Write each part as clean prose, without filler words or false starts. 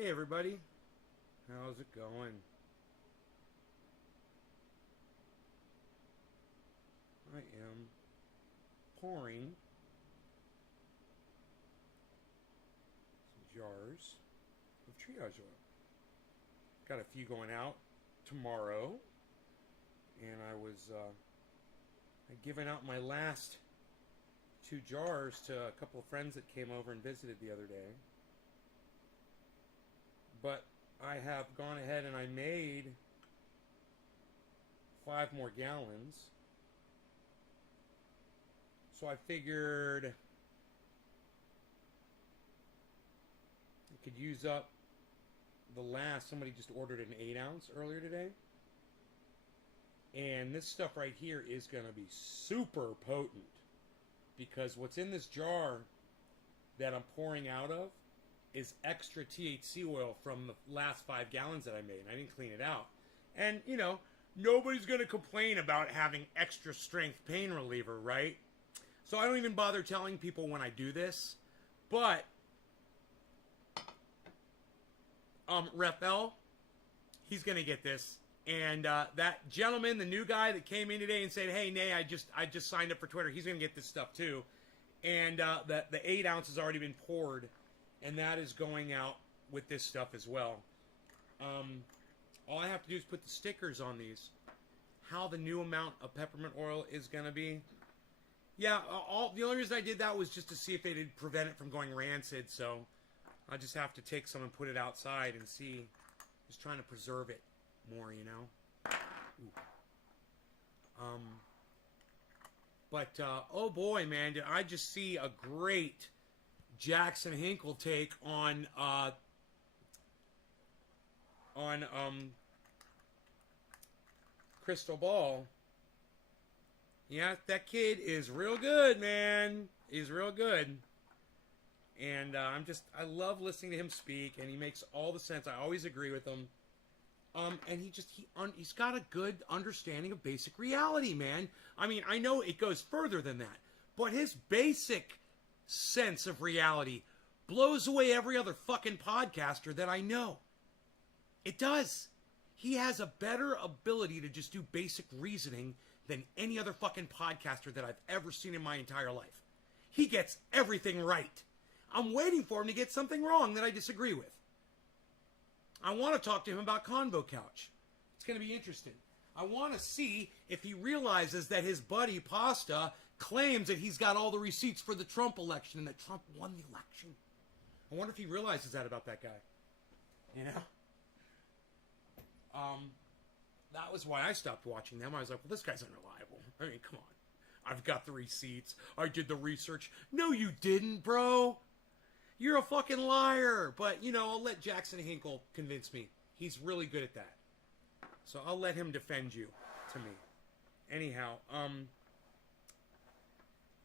Hey everybody, how's it going? I am pouring some jars of triage oil. Got a few going out tomorrow, and I'd given out my last 2 jars to a couple of friends that came over and visited the other day. But I have gone ahead and I made 5 more gallons. So I figured I could use up the last. Somebody just ordered an 8 ounce earlier today. And this stuff right here is going to be super potent. Because what's in this jar that I'm pouring out of is extra THC oil from the last 5 gallons that I made. And I didn't clean it out. And, nobody's going to complain about having extra strength pain reliever, right? So I don't even bother telling people when I do this. But Raphael, he's going to get this. And that gentleman, the new guy that came in today and said, "Hey, Nay, I just signed up for Twitter," he's going to get this stuff too. And the 8 ounce has already been poured, and that is going out with this stuff as well. All I have to do is put the stickers on these. How the new amount of peppermint oil is going to be. Yeah, the only reason I did that was just to see if they did prevent it from going rancid. So I just have to take some and put it outside and see. Just trying to preserve it more, Ooh. But oh boy, man, did I just see a great Jackson Hinkle take on Crystal Ball. Yeah, that kid is real good, man. He's real good. And I love listening to him speak, and he makes all the sense. I always agree with him. And he's got a good understanding of basic reality, man. I mean, I know it goes further than that, but his basic sense of reality blows away every other fucking podcaster that I know. It does. He has a better ability to just do basic reasoning than any other fucking podcaster that I've ever seen in my entire life. He gets everything right. I'm waiting for him to get something wrong that I disagree with. I want to talk to him about Convo Couch. It's going to be interesting. I want to see if he realizes that his buddy Pasta claims that he's got all the receipts for the Trump election and that Trump won the election. I wonder if he realizes that about that guy. That was why I stopped watching them. I was like, well, this guy's unreliable. I mean, come on. I've got the receipts. I did the research. No, you didn't, bro. You're a fucking liar. But, I'll let Jackson Hinkle convince me. He's really good at that. So I'll let him defend you to me. Anyhow,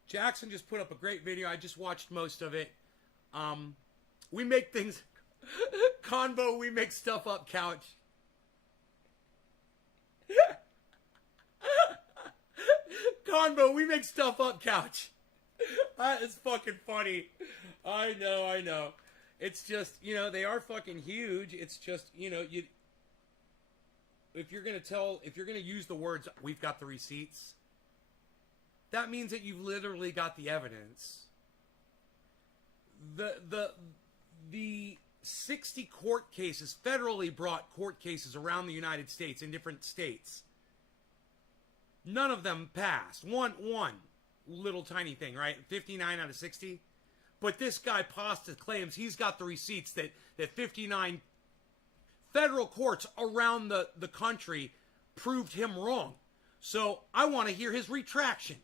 Jackson just put up a great video. I just watched most of it. We make things... Convo, we make stuff up, couch. Convo, we make stuff up, couch. That is fucking funny. I know. It's just, they are fucking huge. It's just, if you're going to use the words, "we've got the receipts," that means that you've literally got the evidence. The 60 court cases, federally brought court cases around the United States in different states. None of them passed. One little tiny thing, right? 59 out of 60. But this guy Pasta claims he's got the receipts that 59 federal courts around the country proved him wrong. So I want to hear his retraction.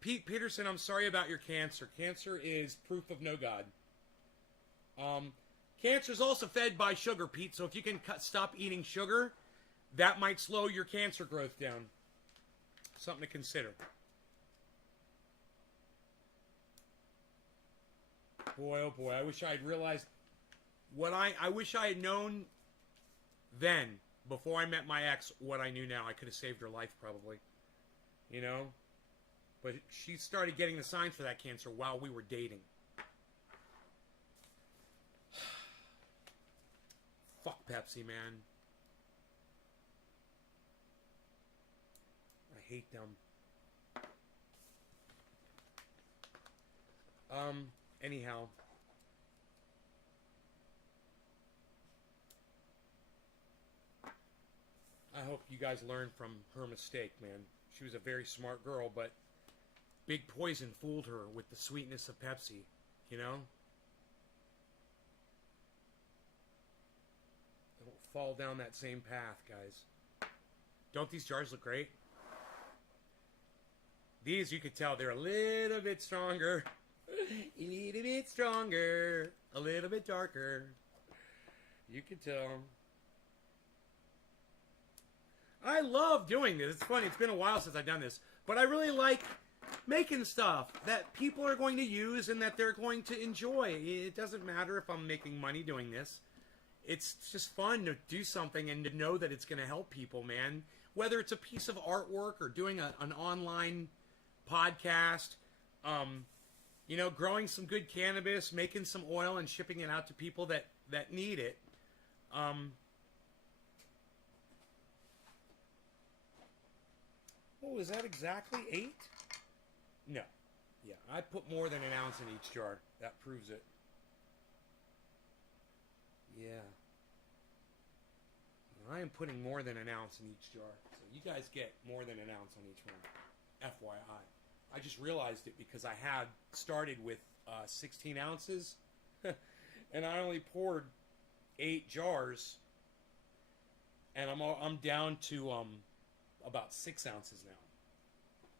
Pete Peterson, I'm sorry about your cancer. Cancer is proof of no God. Cancer is also fed by sugar, Pete, so if you can stop eating sugar, that might slow your cancer growth down. Something to consider. Boy, oh boy, I wish I had realized what I wish I had known then, before I met my ex, what I knew now. I could have saved her life, probably. But she started getting the signs for that cancer while we were dating. Fuck Pepsi, man. I hate them. Anyhow. I hope you guys learned from her mistake, man. She was a very smart girl, but Big Poison fooled her with the sweetness of Pepsi, you know? Don't fall down that same path, guys. Don't these jars look great? These, you could tell, they're a little bit stronger. A little bit stronger. A little bit darker. You could tell. I love doing this. It's funny. It's been a while since I've done this. But I really like making stuff that people are going to use and that they're going to enjoy. It doesn't matter if I'm making money doing this. It's just fun to do something and to know that it's going to help people, man. Whether it's a piece of artwork or doing an online podcast, you know, growing some good cannabis, making some oil and shipping it out to people that need it. Oh, is that exactly 8? No. Yeah, I put more than an ounce in each jar. That proves it. Yeah. I am putting more than an ounce in each jar. So you guys get more than an ounce on each one. FYI. I just realized it because I had started with 16 ounces. And I only poured 8 jars. And I'm down to about 6 ounces now.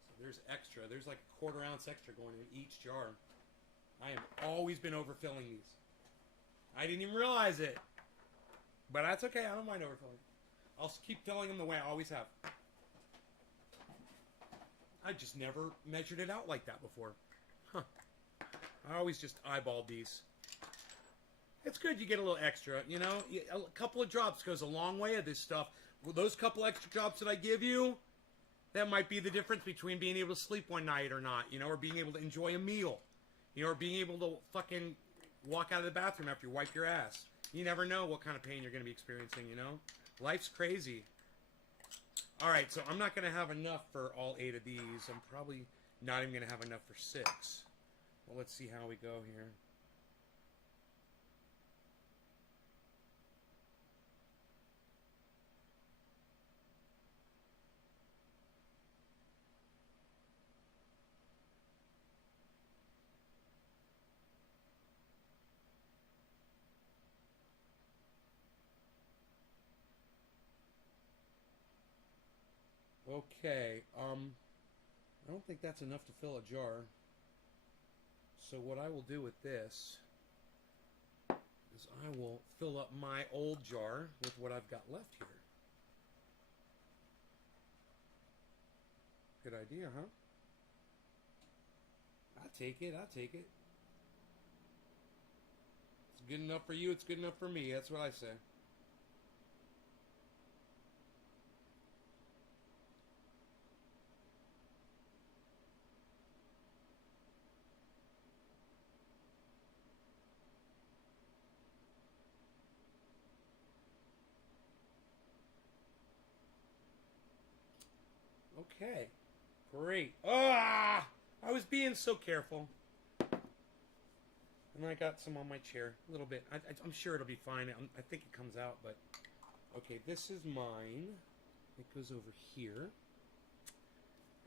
So there's extra. There's like a quarter ounce extra going in each jar. I have always been overfilling these. I didn't even realize it. But that's okay. I don't mind overfilling. I'll keep filling them the way I always have. I just never measured it out like that before. Huh. I always just eyeballed these. It's good you get a little extra, you know? A couple of drops goes a long way of this stuff. Well, those couple extra drops that I give you, that might be the difference between being able to sleep one night or not, you know, or being able to enjoy a meal. You know, or being able to fucking walk out of the bathroom after you wipe your ass. You never know what kind of pain you're going to be experiencing, you know? Life's crazy. Alright, so I'm not going to have enough for all 8 of these. I'm probably not even going to have enough for 6. Well, let's see how we go here. Okay, I don't think that's enough to fill a jar. So what I will do with this is I will fill up my old jar with what I've got left here. Good idea, huh? I'll take it, I'll take it. It's good enough for you, it's good enough for me, that's what I say. Okay, great. Ah! I was being so careful. And I got some on my chair, a little bit. I'm sure it'll be fine. I think it comes out, but... Okay, this is mine. It goes over here.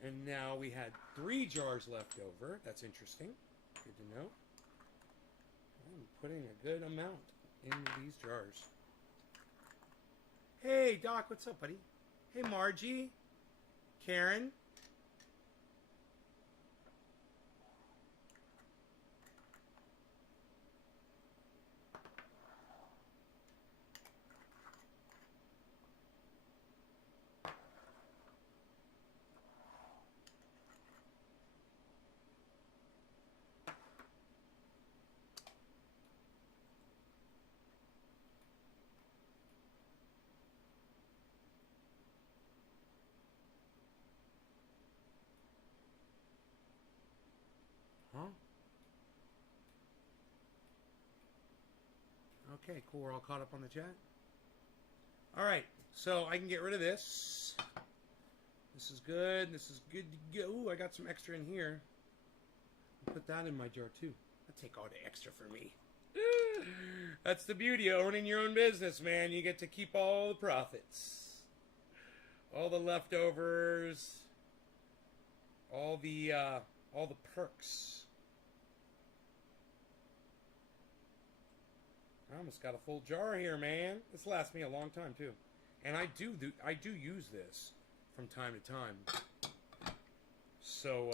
And now we had 3 jars left over. That's interesting. Good to know. I'm putting a good amount in these jars. Hey, Doc, what's up, buddy? Hey, Margie. Karen. Okay, cool. We're all caught up on the chat. All right, so I can get rid of this. This is good. This is good to go. Ooh, I got some extra in here. I'll put that in my jar too. I'll take all the extra for me. That's the beauty of owning your own business, man. You get to keep all the profits, all the leftovers, all the perks. I almost got a full jar here, man. This lasts me a long time too, and I do use this from time to time. So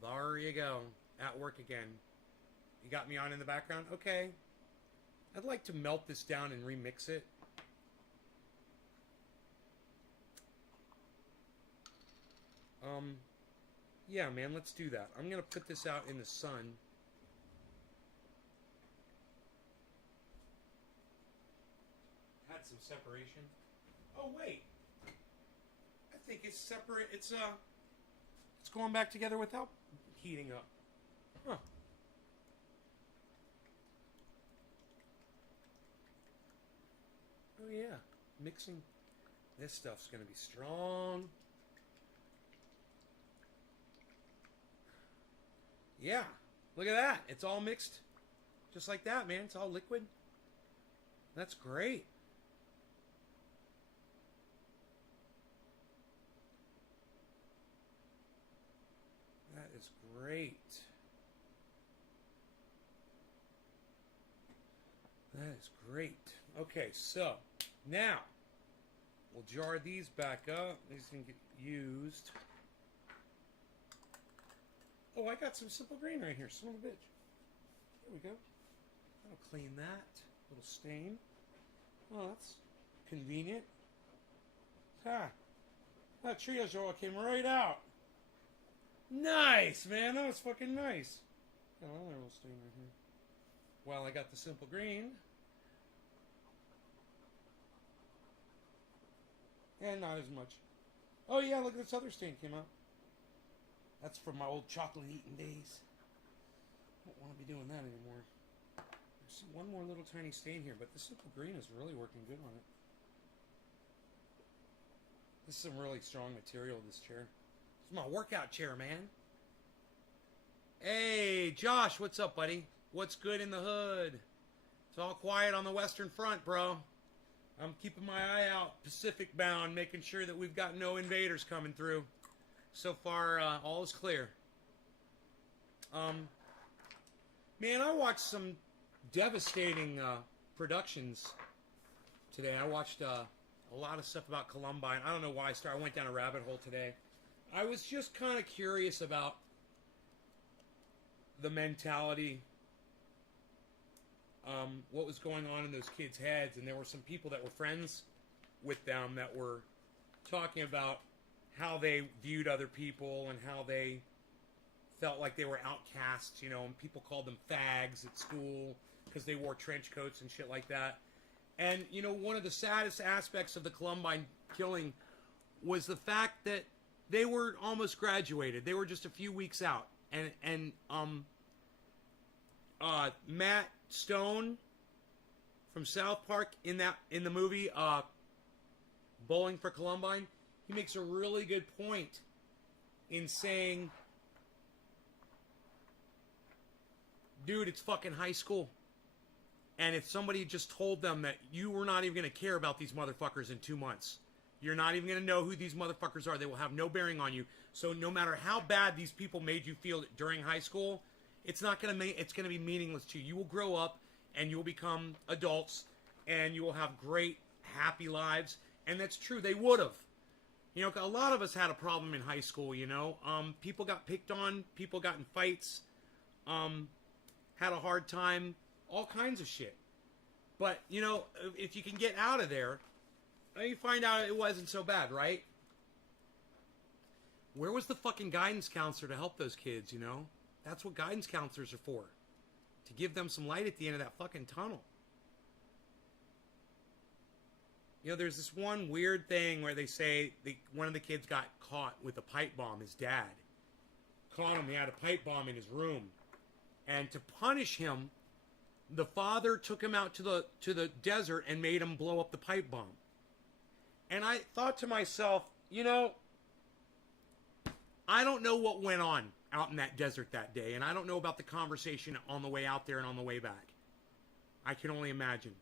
there you go. At work again. You got me on in the background? Okay. I'd like to melt this down and remix it. Yeah, man, let's do that. I'm gonna put this out in the sun. Had some separation. Oh wait. I think it's separate. It's going back together without heating up. Huh. Oh yeah, mixing this stuff's gonna be strong. Yeah, look at that. It's all mixed just like that, man. It's all liquid. That's great. That is great. That is great. Okay, so now we'll jar these back up. These can get used. Oh, I got some Simple Green right here. Son of a bitch. There we go. I'll clean that. Little stain. Oh, that's convenient. Ha! That Triazole came right out. Nice, man. That was fucking nice. Got another little stain right here. Well, I got the Simple Green. And not as much. Oh yeah, look at this other stain came out. That's from my old chocolate eating days. Don't want to be doing that anymore. There's one more little tiny stain here, but the Simple Green is really working good on it. This is some really strong material, this chair. It's my workout chair, man. Hey, Josh, what's up, buddy? What's good in the hood? It's all quiet on the Western Front, bro. I'm keeping my eye out, Pacific bound, making sure that we've got no invaders coming through. So far, all is clear. Man, I watched some devastating productions today. I watched a lot of stuff about Columbine. I don't know why I went down a rabbit hole today. I was just kind of curious about the mentality, what was going on in those kids' heads, and there were some people that were friends with them that were talking about how they viewed other people and how they felt like they were outcasts, you know, and people called them fags at school because they wore trench coats and shit like that. And, you know, one of the saddest aspects of the Columbine killing was the fact that they were almost graduated. They were just a few weeks out. And Matt Stone from South Park in the movie Bowling for Columbine, he makes a really good point in saying, dude, it's fucking high school. And if somebody just told them that you were not even going to care about these motherfuckers in 2 months, you're not even going to know who these motherfuckers are, they will have no bearing on you. So no matter how bad these people made you feel during high school, it's going to be meaningless to you. You will grow up and you will become adults and you will have great, happy lives. And that's true. They would have. You know, a lot of us had a problem in high school, you know. People got picked on. People got in fights. Had a hard time. All kinds of shit. But, you know, if you can get out of there, you find out it wasn't so bad, right? Where was the fucking guidance counselor to help those kids, you know? That's what guidance counselors are for. To give them some light at the end of that fucking tunnel. You know, there's this one weird thing where they say one of the kids got caught with a pipe bomb. His dad caught him. He had a pipe bomb in his room. And to punish him, the father took him out to the desert and made him blow up the pipe bomb. And I thought to myself, I don't know what went on out in that desert that day, and I don't know about the conversation on the way out there and on the way back. I can only imagine.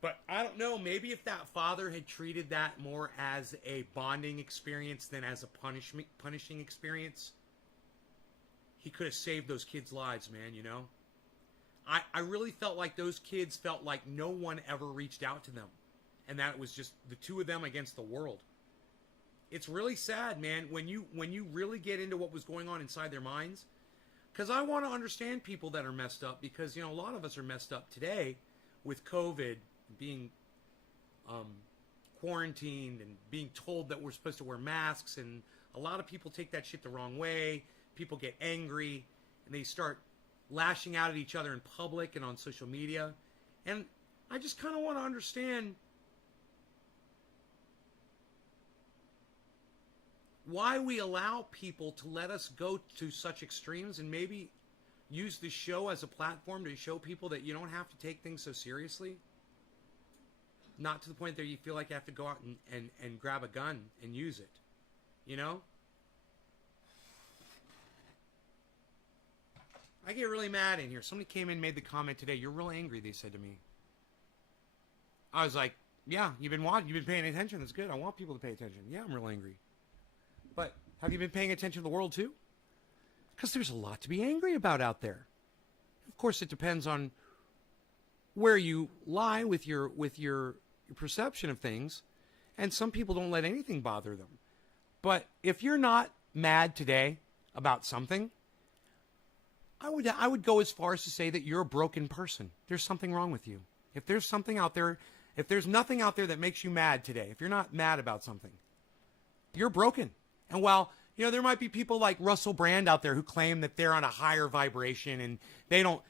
But I don't know, maybe if that father had treated that more as a bonding experience than as a punishing experience, he could have saved those kids' lives, man, I really felt like those kids felt like no one ever reached out to them, and that it was just the two of them against the world. It's really sad, man, when you really get into what was going on inside their minds. Because I want to understand people that are messed up, because, a lot of us are messed up today with COVID, being quarantined and being told that we're supposed to wear masks, and a lot of people take that shit the wrong way. People get angry, and they start lashing out at each other in public and on social media. And I just kind of want to understand why we allow people to let us go to such extremes, and maybe use the show as a platform to show people that you don't have to take things so seriously. Not to the point that you feel like you have to go out and grab a gun and use it. I get really mad in here. Somebody came in and made the comment today, "You're real angry," they said to me. I was like, yeah, you've been paying attention. That's good. I want people to pay attention. Yeah, I'm real angry. But have you been paying attention to the world too? Because there's a lot to be angry about out there. Of course, it depends on where you lie with your perception of things, and some people don't let anything bother them. But if you're not mad today about something, I would go as far as to say that you're a broken person. There's something wrong with you. If there's something out there, if there's nothing out there that makes you mad today, if you're not mad about something, you're broken. And while, there might be people like Russell Brand out there who claim that they're on a higher vibration and they don't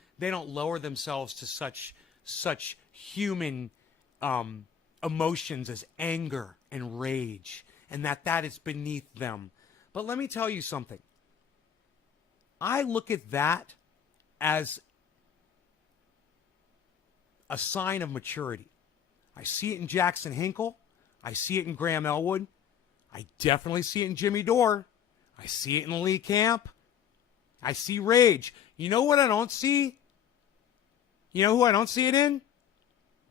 lower themselves to such human emotions as anger and rage, and that is beneath them. But let me tell you something. I look at that as a sign of maturity. I see it in Jackson Hinkle. I see it in Graham Elwood. I definitely see it in Jimmy Dore. I see it in Lee Camp. I see rage. You know what I don't see? You know who I don't see it in?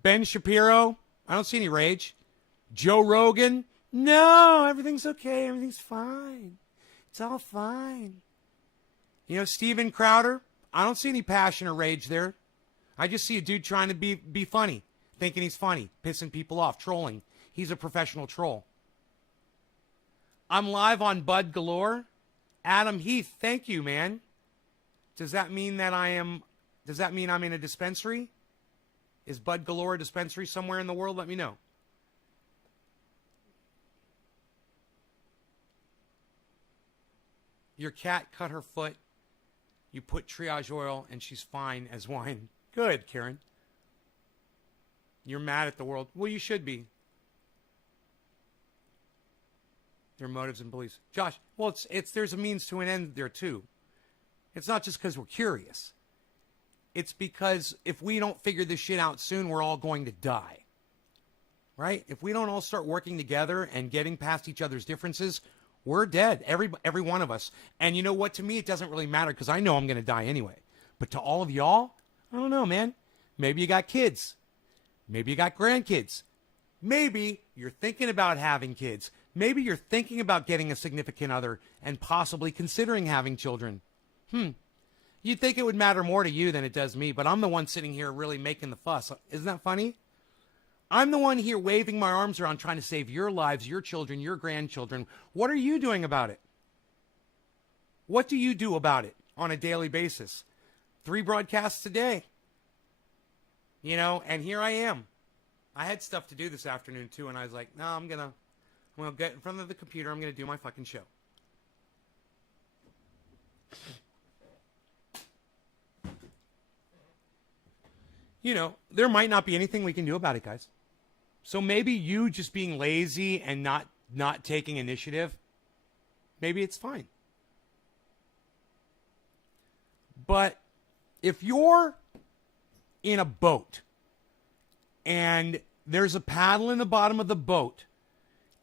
Ben Shapiro. I don't see any rage. Joe Rogan. No, everything's okay. Everything's fine. It's all fine. Steven Crowder. I don't see any passion or rage there. I just see a dude trying to be funny, thinking he's funny, pissing people off, trolling. He's a professional troll. I'm live on Bud Galore. Adam Heath, thank you, man. Does that mean I'm in a dispensary? Is Bud Galore a dispensary somewhere in the world? Let me know. Your cat cut her foot. You put triage oil and she's fine as wine. Good, Karen. You're mad at the world. Well, you should be. Their motives and beliefs. Josh, well, there's a means to an end there too. It's not just because we're curious. It's because if we don't figure this shit out soon, we're all going to die. Right? If we don't all start working together and getting past each other's differences, we're dead. Every one of us. And you know what? To me, it doesn't really matter because I know I'm going to die anyway. But to all of y'all, I don't know, man. Maybe you got kids. Maybe you got grandkids. Maybe you're thinking about having kids. Maybe you're thinking about getting a significant other and possibly considering having children. You'd think it would matter more to you than it does me, but I'm the one sitting here really making the fuss. Isn't that funny? I'm the one here waving my arms around trying to save your lives, your children, your grandchildren. What are you doing about it? What do you do about it on a daily basis? 3 broadcasts a day. And here I am. I had stuff to do this afternoon too, and I was like, no, I'm gonna get in front of the computer. I'm gonna do my fucking show. There might not be anything we can do about it, guys. So maybe you just being lazy and not taking initiative, maybe it's fine. But if you're in a boat and there's a paddle in the bottom of the boat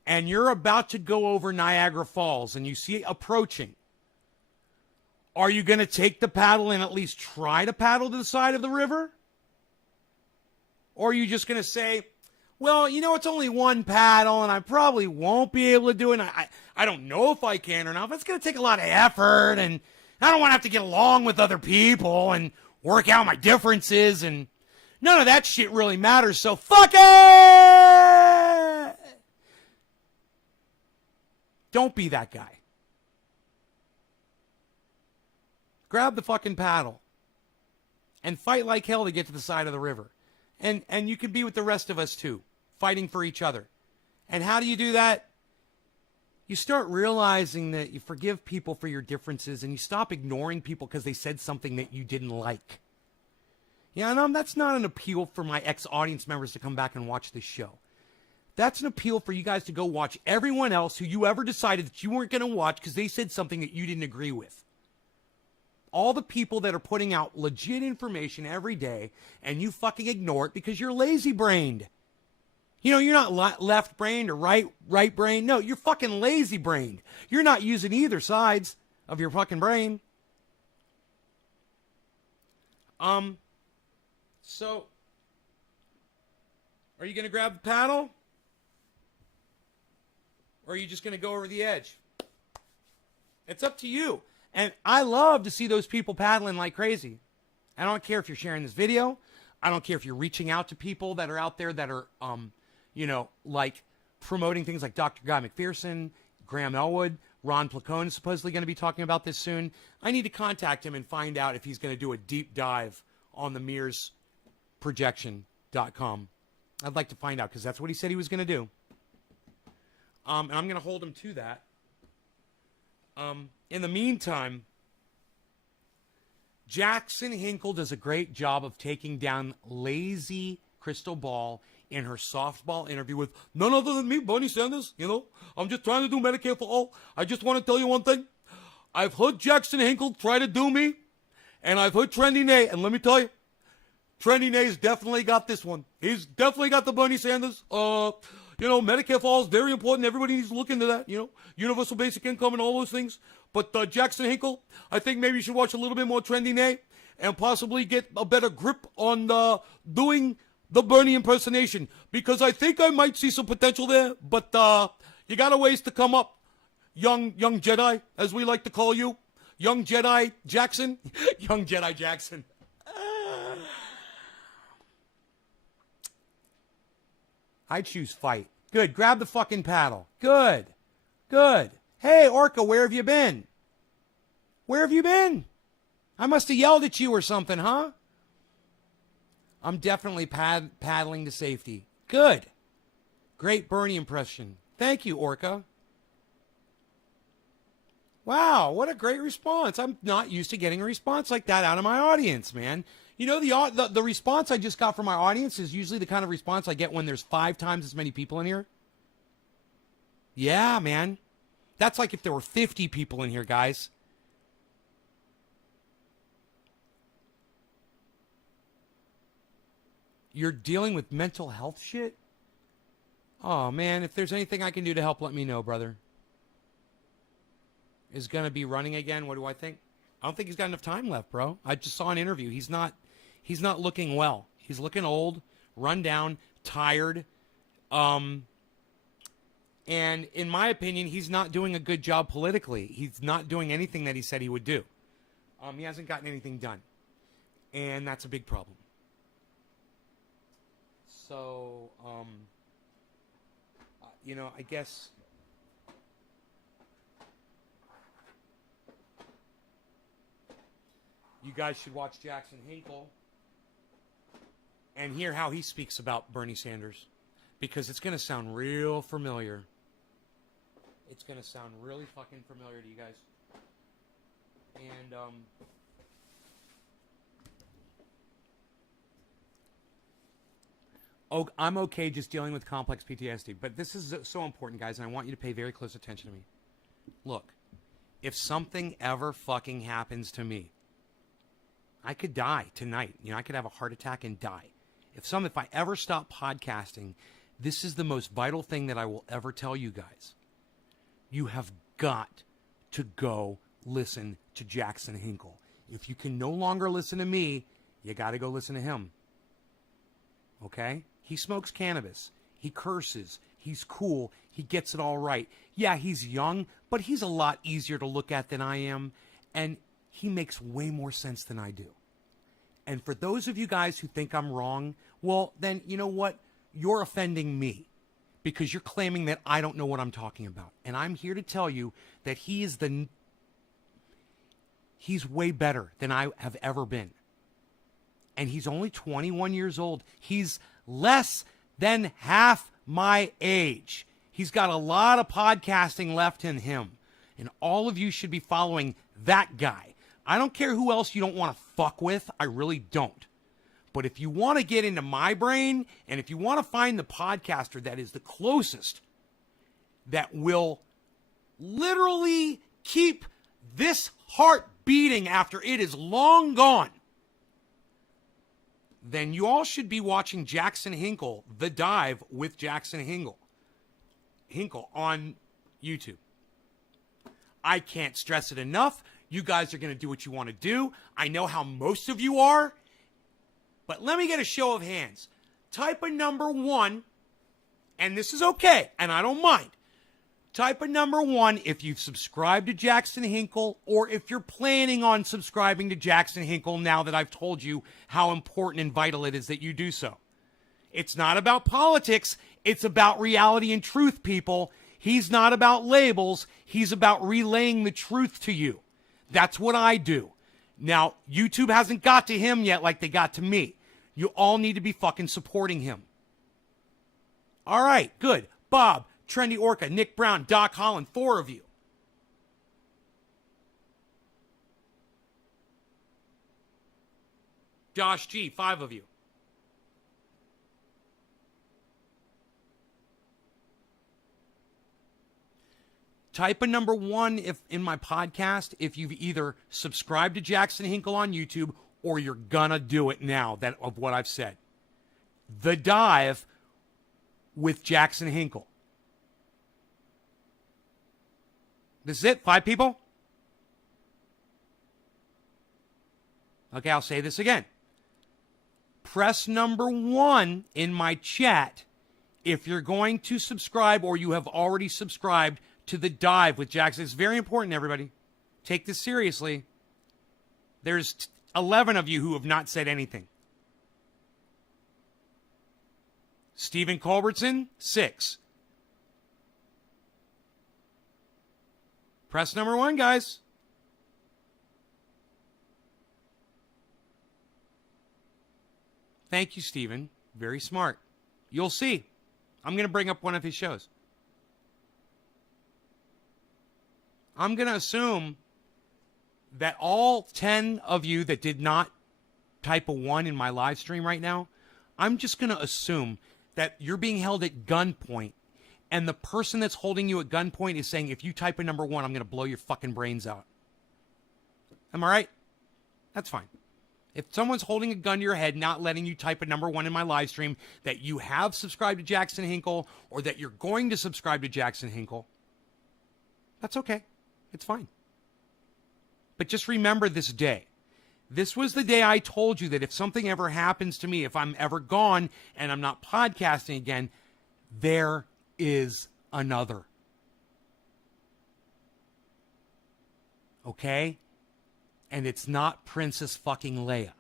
and you're about to go over Niagara Falls and you see it approaching, are you going to take the paddle and at least try to paddle to the side of the river? Or are you just going to say, well, you know, it's only one paddle and I probably won't be able to do it. I don't know if I can or not, but it's going to take a lot of effort and I don't want to have to get along with other people and work out my differences, and none of that shit really matters, so fuck it! Don't be that guy. Grab the fucking paddle and fight like hell to get to the side of the river. And you can be with the rest of us too, fighting for each other. And how do you do that? You start realizing that you forgive people for your differences and you stop ignoring people because they said something that you didn't like. Yeah, and that's not an appeal for my ex-audience members to come back and watch this show. That's an appeal for you guys to go watch everyone else who you ever decided that you weren't going to watch because they said something that you didn't agree with. All the people that are putting out legit information every day and you fucking ignore it because you're lazy-brained. You know, you're not left-brained or right-brained. No, you're fucking lazy-brained. You're not using either sides of your fucking brain. So, are you going to grab the paddle? Or are you just going to go over the edge? It's up to you. And I love to see those people paddling like crazy. I don't care if you're sharing this video. I don't care if you're reaching out to people that are out there that are, you know, like promoting things like Dr. Guy McPherson, Graham Elwood, Ron Placone is supposedly going to be talking about this soon. I need to contact him and find out if he's going to do a deep dive on the MearsProjection.com. I'd like to find out because that's what he said he was going to do. And I'm going to hold him to that. In the meantime, Jackson Hinkle does a great job of taking down lazy Crystal Ball in her softball interview with none other than me, Bernie Sanders. You know, I'm just trying to do Medicare for all. I just want to tell you one thing. I've heard Jackson Hinkle try to do me, and I've heard Trendy Nay, and let me tell you, Trendy Nay's definitely got this one. He's definitely got the Bernie Sanders. You know, Medicare for all is very important. Everybody needs to look into that, you know, universal basic income and all those things. But Jackson Hinkle, I think maybe you should watch a little bit more Trendy Nay and possibly get a better grip on doing the Bernie impersonation, because I think I might see some potential there, but you got a ways to come up, young Jedi, as we like to call you. Young Jedi Jackson. Young Jedi Jackson. I choose fight. Good. Grab the fucking paddle. Good. Good. Hey, Orca, where have you been? Where have you been? I must have yelled at you or something, huh? I'm definitely paddling to safety. Good. Great Bernie impression. Thank you, Orca. Wow, what a great response. I'm not used to getting a response like that out of my audience, man. You know, the response I just got from my audience is usually the kind of response I get when there's 5 times as many people in here. Yeah, man. That's like if there were 50 people in here, guys. You're dealing with mental health shit? Oh, man, if there's anything I can do to help, let me know, brother. Is going to be running again? What do I think? I don't think he's got enough time left, bro. I just saw an interview. He's not looking well. He's looking old, run down, tired. And in my opinion, he's not doing a good job politically. He's not doing anything that he said he would do. He hasn't gotten anything done. And that's a big problem. So, you know, I guess you guys should watch Jackson Hinkle and hear how he speaks about Bernie Sanders, because it's going to sound real familiar. It's going to sound really fucking familiar to you guys. And, oh, I'm okay just dealing with complex PTSD. But this is so important, guys, and I want you to pay very close attention to me. Look, if something ever fucking happens to me, I could die tonight. I could have a heart attack and die. If I ever stop podcasting, this is the most vital thing that I will ever tell you guys. You have got to go listen to Jackson Hinkle. If you can no longer listen to me, you got to go listen to him. Okay? He smokes cannabis. He curses. He's cool. He gets it all right. Yeah, he's young, but he's a lot easier to look at than I am. And he makes way more sense than I do. And for those of you guys who think I'm wrong, well, then you know what? You're offending me because you're claiming that I don't know what I'm talking about. And I'm here to tell you that he's way better than I have ever been. And he's only 21 years old. He's less than half my age. He's got a lot of podcasting left in him. And all of you should be following that guy. I don't care who else you don't want to fuck with. I really don't. But if you want to get into my brain, and if you want to find the podcaster that is the closest, that will literally keep this heart beating after it is long gone, then you all should be watching Jackson Hinkle, The Dive with Jackson Hinkle on YouTube. I can't stress it enough. You guys are going to do what you want to do. I know how most of you are. But let me get a show of hands. Type a number 1, and this is okay, and I don't mind. Type a number 1 if you've subscribed to Jackson Hinkle, or if you're planning on subscribing to Jackson Hinkle now that I've told you how important and vital it is that you do so. It's not about politics. It's about reality and truth, people. He's not about labels. He's about relaying the truth to you. That's what I do. Now, YouTube hasn't got to him yet like they got to me. You all need to be fucking supporting him. All right, good. Bob, Trendy Orca, Nick Brown, Doc Holland, 4 of you. Josh G, 5 of you. Type a number 1 if in my podcast if you've either subscribed to Jackson Hinkle on YouTube or you're gonna do it now of what I've said. The Dive with Jackson Hinkle. This is it? 5 people? Okay, I'll say this again. Press number 1 in my chat if you're going to subscribe or you have already subscribed to The Dive with Jackson. It's very important, everybody. Take this seriously. There's 11 of you who have not said anything. Stephen Culbertson, 6. Press number 1, guys. Thank you, Stephen. Very smart. You'll see. I'm going to bring up one of his shows. I'm going to assume that all 10 of you that did not type a 1 in my live stream right now, I'm just going to assume that you're being held at gunpoint, and the person that's holding you at gunpoint is saying, if you type a number 1, I'm going to blow your fucking brains out. Am I right? That's fine. If someone's holding a gun to your head, not letting you type a number 1 in my live stream, that you have subscribed to Jackson Hinkle, or that you're going to subscribe to Jackson Hinkle, that's okay. It's fine. But just remember this day. This was the day I told you that if something ever happens to me, if I'm ever gone and I'm not podcasting again, there is another. Okay? And it's not Princess fucking Leia.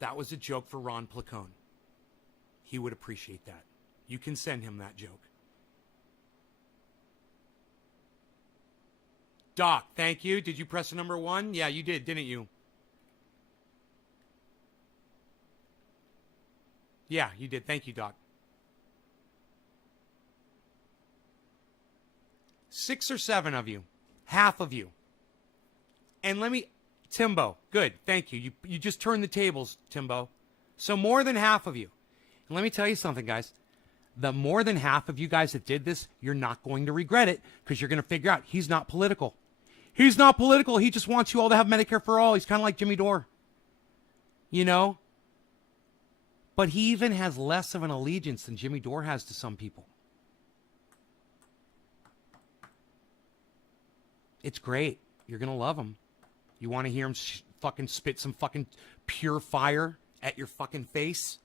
That was a joke for Ron Placone. He would appreciate that. You can send him that joke. Doc, thank you. Did you press the number 1? Yeah, you did, didn't you? Yeah, you did. Thank you, Doc. 6 or 7 of you. Half of you. And Timbo, good. Thank you. You just turned the tables, Timbo. So more than half of you. And let me tell you something, guys. The more than half of you guys that did this, you're not going to regret it because you're going to figure out he's not political. He's not political. He just wants you all to have Medicare for all. He's kind of like Jimmy Dore. You know? But he even has less of an allegiance than Jimmy Dore has to some people. It's great. You're going to love him. You want to hear him fucking spit some fucking pure fire at your fucking face?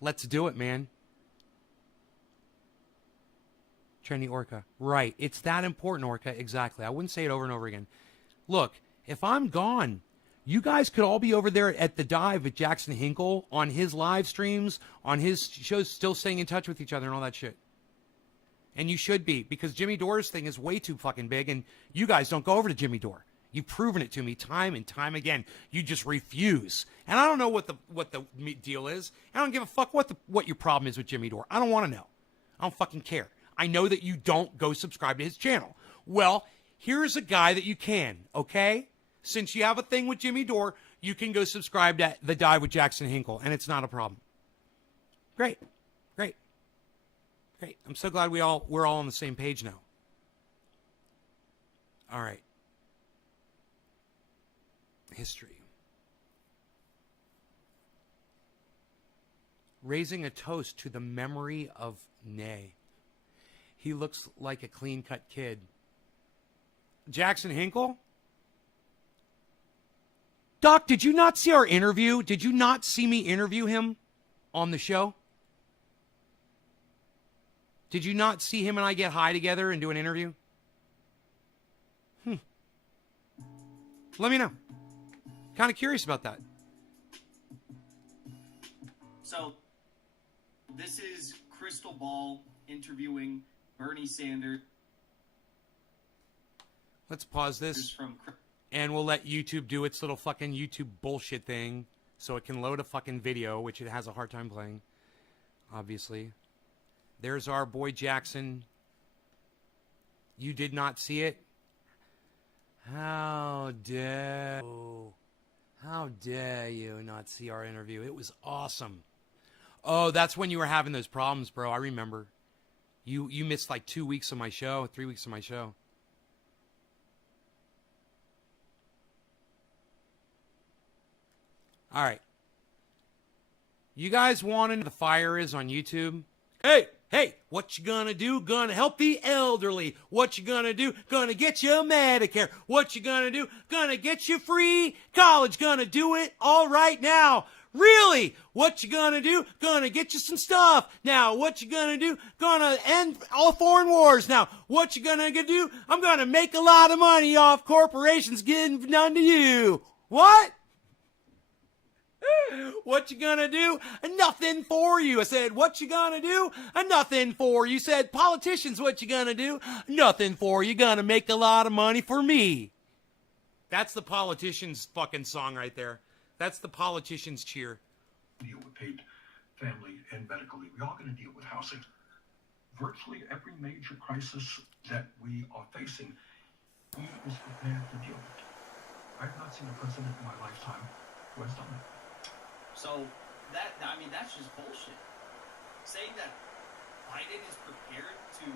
Let's do it, man. Trendy Orca. Right. It's that important, Orca. Exactly. I wouldn't say it over and over again. Look, if I'm gone, you guys could all be over there at the dive with Jackson Hinkle on his live streams, on his shows, still staying in touch with each other and all that shit. And you should be, because Jimmy Dore's thing is way too fucking big, and you guys don't go over to Jimmy Dore. You've proven it to me time and time again. You just refuse. And I don't know what the deal is. I don't give a fuck what your problem is with Jimmy Dore. I don't want to know. I don't fucking care. I know that you don't go subscribe to his channel. Well, here's a guy that you can, okay? Since you have a thing with Jimmy Dore, you can go subscribe to The Dive with Jackson Hinkle, and it's not a problem. Great. Great. Great. I'm so glad we're all on the same page now. All right. History. Raising a toast to the memory of Nay. He looks like a clean-cut kid. Jackson Hinkle? Doc, did you not see our interview? Did you not see me interview him on the show? Did you not see him and I get high together and do an interview? Let me know. Kind of curious about that. So, this is Crystal Ball interviewing Bernie Sanders. Let's pause this, and we'll let YouTube do its little fucking YouTube bullshit thing so it can load a fucking video, which it has a hard time playing, obviously. There's our boy Jackson. You did not see it? How dare you not see our interview? It was awesome. Oh, that's when you were having those problems, bro. I remember. You missed like 2 weeks of my show, 3 weeks of my show. All right. You guys wanted the fire is on YouTube? Hey, what you gonna do? Gonna help the elderly. What you gonna do? Gonna get you Medicare. What you gonna do? Gonna get you free college. Gonna do it all right now. Really? What you gonna do? Gonna get you some stuff. Now, what you gonna do? Gonna end all foreign wars. Now, what you gonna do? I'm gonna make a lot of money off corporations getting none to you. What? What you gonna do? Nothing for you. I said, what you gonna do? Nothing for you. Said, politicians, what you gonna do? Nothing for you. Gonna make a lot of money for me. That's the politician's fucking song right there. That's the politician's cheer. Deal with paid family and medical leave. We're all going to deal with housing. Virtually every major crisis that we are facing, he is prepared to deal with. I've not seen a president in my lifetime who has done that. So that's just bullshit. Saying that Biden is prepared to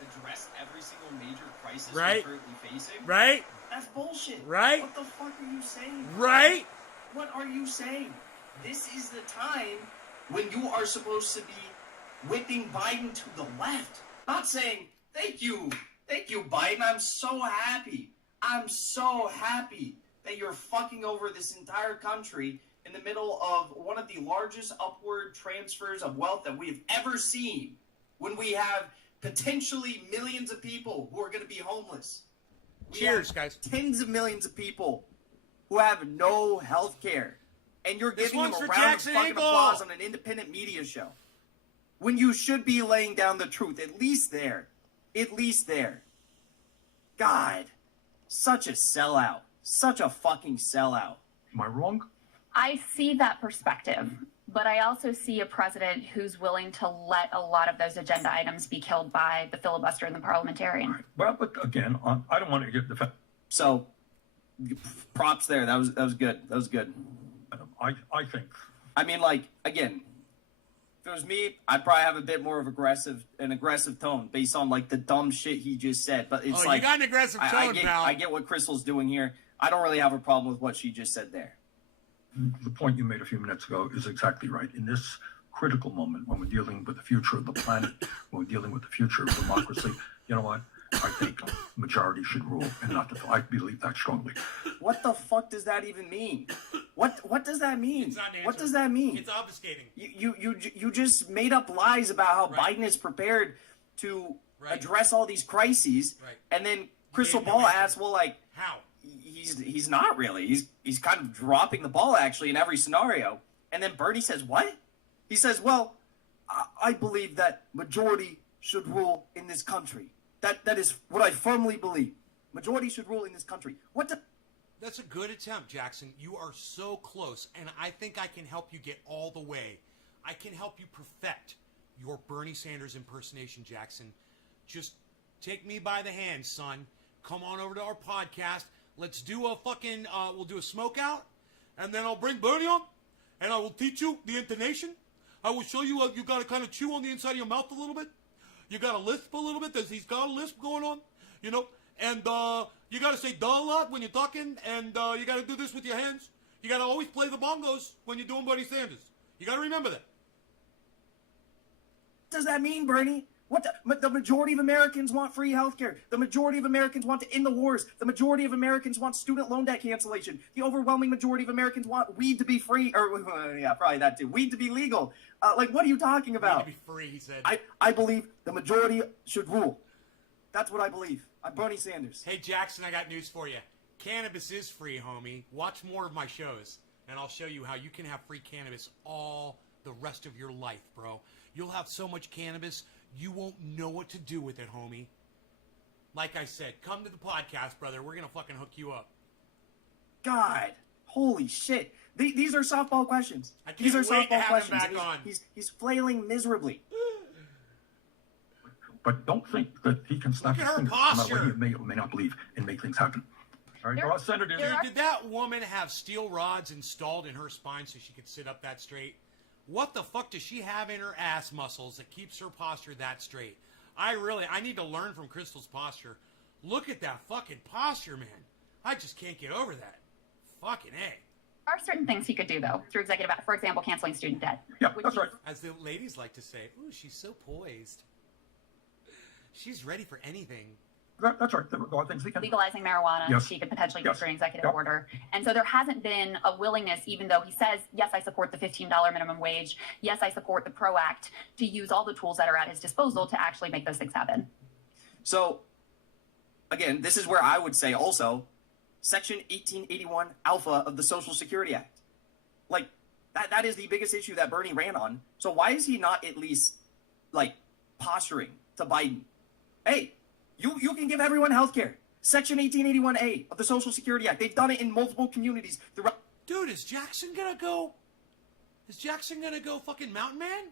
address every single major crisis we're currently facing. Right. That's bullshit. Right. What the fuck are you saying? Right. What are you saying? This is the time when you are supposed to be whipping Biden to the left. Not saying, thank you, Biden. I'm so happy that you're fucking over this entire country in the middle of one of the largest upward transfers of wealth that we have ever seen, when we have potentially millions of people who are going to be homeless. Cheers, guys. Tens of millions of people who have no health care. And you're giving them a round of fucking applause on an independent media show. When you should be laying down the truth. At least there. God. Such a sellout. Such a fucking sellout. Am I wrong? I see that perspective. But I also see a president who's willing to let a lot of those agenda items be killed by the filibuster and the parliamentarian. Well, but again, I don't want to get defensive. So, props there. That was good. I think. I mean, like, again, If it was me, I'd probably have a bit more of an aggressive tone based on like the dumb shit he just said. But it's you got an aggressive tone, pal. I get what Crystal's doing here. I don't really have a problem with what she just said there. The point you made a few minutes ago is exactly right. In this critical moment, when we're dealing with the future of the planet, when we're dealing with the future of democracy, you know what? I think majority should rule and not the. I believe that strongly. What the fuck does that even mean? What does that mean? It's not an answer. What does that mean? It's obfuscating. You just made up lies about how Right. Biden is prepared to Right. address all these crises, Right. and then Crystal gave no Ball answer. asks, well, like How? he's not really. He's kind of dropping the ball actually in every scenario. And then Bernie says, what? He says, well, I believe that majority should rule in this country. That is what I firmly believe. Majority should rule in this country. What the? That's a good attempt, Jackson. You are so close, and I think I can help you get all the way. I can help you perfect your Bernie Sanders impersonation, Jackson. Just take me by the hand, son. Come on over to our podcast. Let's do a fucking, we'll do a smoke out, and then I'll bring Bernie on, and I will teach you the intonation. I will show you you got to kind of chew on the inside of your mouth a little bit. You got to lisp a little bit. He's got a lisp going on, you know. And you got to say duh a lot when you're talking, and you got to do this with your hands. You got to always play the bongos when you're doing Bernie Sanders. You got to remember that. What does that mean, Bernie? The majority of Americans want free healthcare. The majority of Americans want to end the wars. The majority of Americans want student loan debt cancellation. The overwhelming majority of Americans want weed to be free, or yeah, probably that too. Weed to be legal. Like, what are you talking about? Need to be free, he said. I believe the majority should rule. That's what I believe. I'm Bernie Sanders. Hey, Jackson, I got news for you. Cannabis is free, homie. Watch more of my shows, and I'll show you how you can have free cannabis all the rest of your life, bro. You'll have so much cannabis, you won't know what to do with it, homie. Like I said, come to the podcast, brother. We're going to fucking hook you up. God, holy shit. These are softball questions. I can't These are wait to softball have him questions. back and on. He's flailing miserably. But don't think that he can snap Look his at her fingers, no matter what posture. you may or may not believe, and make things happen. All right, There- go on, Senator. there are- Did that woman have steel rods installed in her spine so she could sit up that straight? What the fuck does she have in her ass muscles that keeps her posture that straight? I need to learn from Crystal's posture. Look at that fucking posture, man. I just can't get over that. Fucking A. There are certain things he could do, though, through executive, for example, canceling student debt. Yeah, which that's he- right. As the ladies like to say, ooh, she's so poised. She's ready for anything. That's right. There are things he can do. Legalizing marijuana, Yes. he could potentially do Yes. through an executive Yep. order. And so there hasn't been a willingness, even though he says, yes, I support the $15 minimum wage. Yes, I support the PRO Act, to use all the tools that are at his disposal to actually make those things happen. So, again, this is where I would say also, Section 1881 Alpha of the Social Security Act. Like, that is the biggest issue that Bernie ran on. So why is he not at least, like, posturing to Biden? Hey, you can give everyone health care. Section 1881A of the Social Security Act. They've done it in multiple communities throughout. Dude, is Jackson gonna go? Is Jackson gonna go fucking Mountain Man?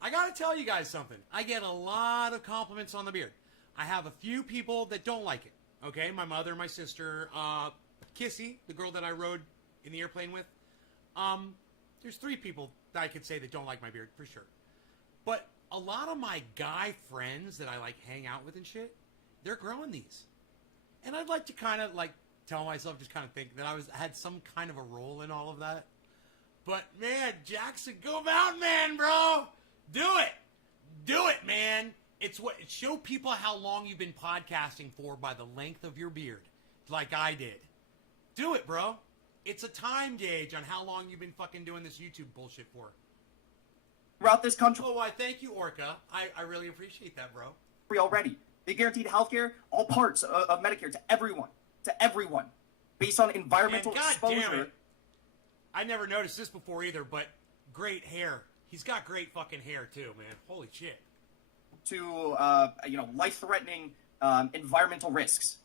I gotta tell you guys something. I get a lot of compliments on the beard. I have a few people that don't like it. Okay, my mother, my sister, Kissy, the girl that I rode in the airplane with. There's 3 people that I could say that don't like my beard for sure. But a lot of my guy friends that I like hang out with and shit, they're growing these. And I'd like to kind of like tell myself, just kind of think that I had some kind of a role in all of that. But man, Jackson, go Mountain Man, bro. Do it. Do it, man. Show people how long you've been podcasting for by the length of your beard, like I did. Do it, bro. It's a time gauge on how long you've been fucking doing this YouTube bullshit for. Throughout this country Oh, I thank you, Orca. I really appreciate that, bro. already. They guaranteed health care, all parts of Medicare to everyone, based on environmental And God exposure. damn it. I never noticed this before either, but great hair. He's got great fucking hair too, man. Holy shit. To life-threatening environmental risks.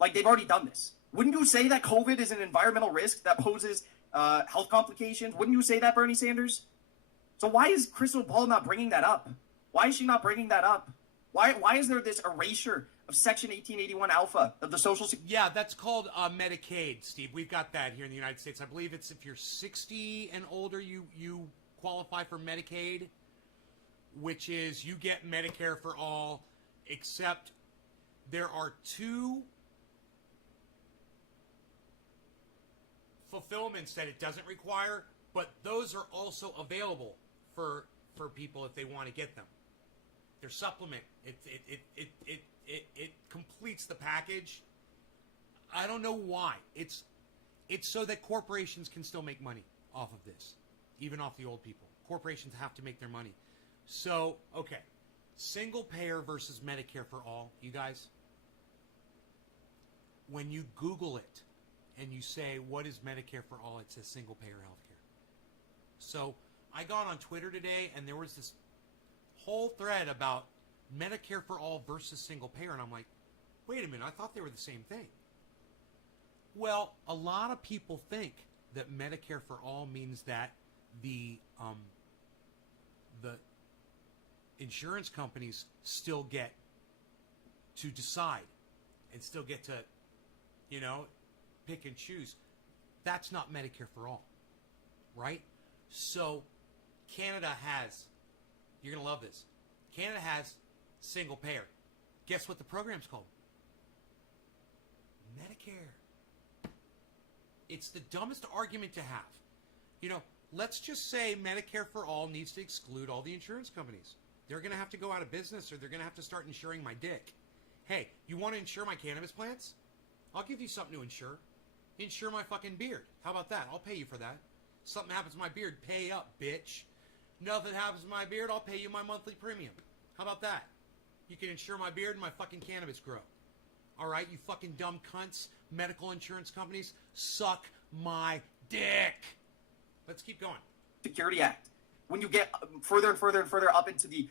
Like, they've already done this. Wouldn't you say that COVID is an environmental risk that poses health complications? Wouldn't you say that, Bernie Sanders? So why is Crystal Ball not bringing that up? Why is she not bringing that up? Why is there this erasure of Section 1881 Alpha of the Social Security. Yeah, that's called Medicaid, Steve. We've got that here in the United States. I believe it's if you're 60 and older, you qualify for Medicaid, which is you get Medicare for all, except there are 2 fulfillments that it doesn't require, but those are also available for people if they want to get them. They're supplement. It completes the package. I don't know why. It's so that corporations can still make money off of this, even off the old people. Corporations have to make their money. So, okay. Single payer versus Medicare for all, you guys. When you Google it and you say, what is Medicare for all, it says single payer healthcare. So, I got on Twitter today and there was this whole thread about Medicare for all versus single payer. And I'm like, wait a minute, I thought they were the same thing. Well, a lot of people think that Medicare for all means that the insurance companies still get to decide and still get to, pick and choose. That's not Medicare for all, right? So Canada has, you're going to love this, Canada has single payer. Guess what the program's called? Medicare. It's the dumbest argument to have. Let's just say Medicare for all needs to exclude all the insurance companies. They're going to have to go out of business or they're going to have to start insuring my dick. Hey, you want to insure my cannabis plants? I'll give you something to insure. Insure my fucking beard. How about that? I'll pay you for that. Something happens to my beard, pay up, bitch. Nothing happens to my beard, I'll pay you my monthly premium. How about that? You can insure my beard and my fucking cannabis grow. All right, you fucking dumb cunts, medical insurance companies, suck my dick. Let's keep going. Security Act. When you get further and further and further up into the,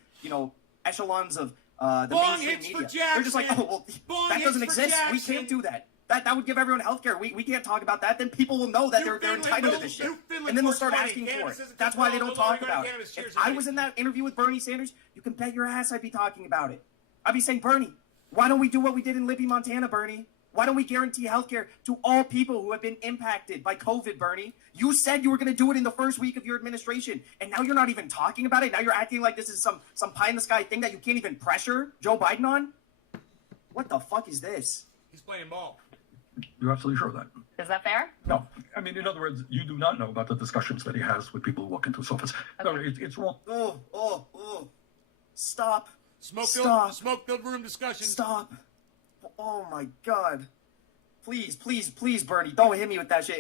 echelons of the Bong mainstream hits media, for they're just like, Jackson. oh, well, Bong that hits doesn't for exist. We Jackson. can't do that. That would give everyone health care. We can't talk about that. Then people will know that they're entitled to this shit. And then they'll start asking for it. That's why they don't talk about it. If I was in that interview with Bernie Sanders, you can bet your ass I'd be talking about it. I'd be saying, Bernie, why don't we do what we did in Libby, Montana, Bernie? Why don't we guarantee health care to all people who have been impacted by COVID, Bernie? You said you were going to do it in the first week of your administration, and now you're not even talking about it? Now you're acting like this is some pie-in-the-sky thing that you can't even pressure Joe Biden on? What the fuck is this? He's playing ball. You're absolutely sure of that? Is that fair? No. I mean, in other words, you do not know about the discussions that he has with people who walk into his office. Okay. No, it's wrong. Oh. Stop. Smoke-filled room discussion. Stop. Oh, my God. Please, Bernie, don't hit me with that shit.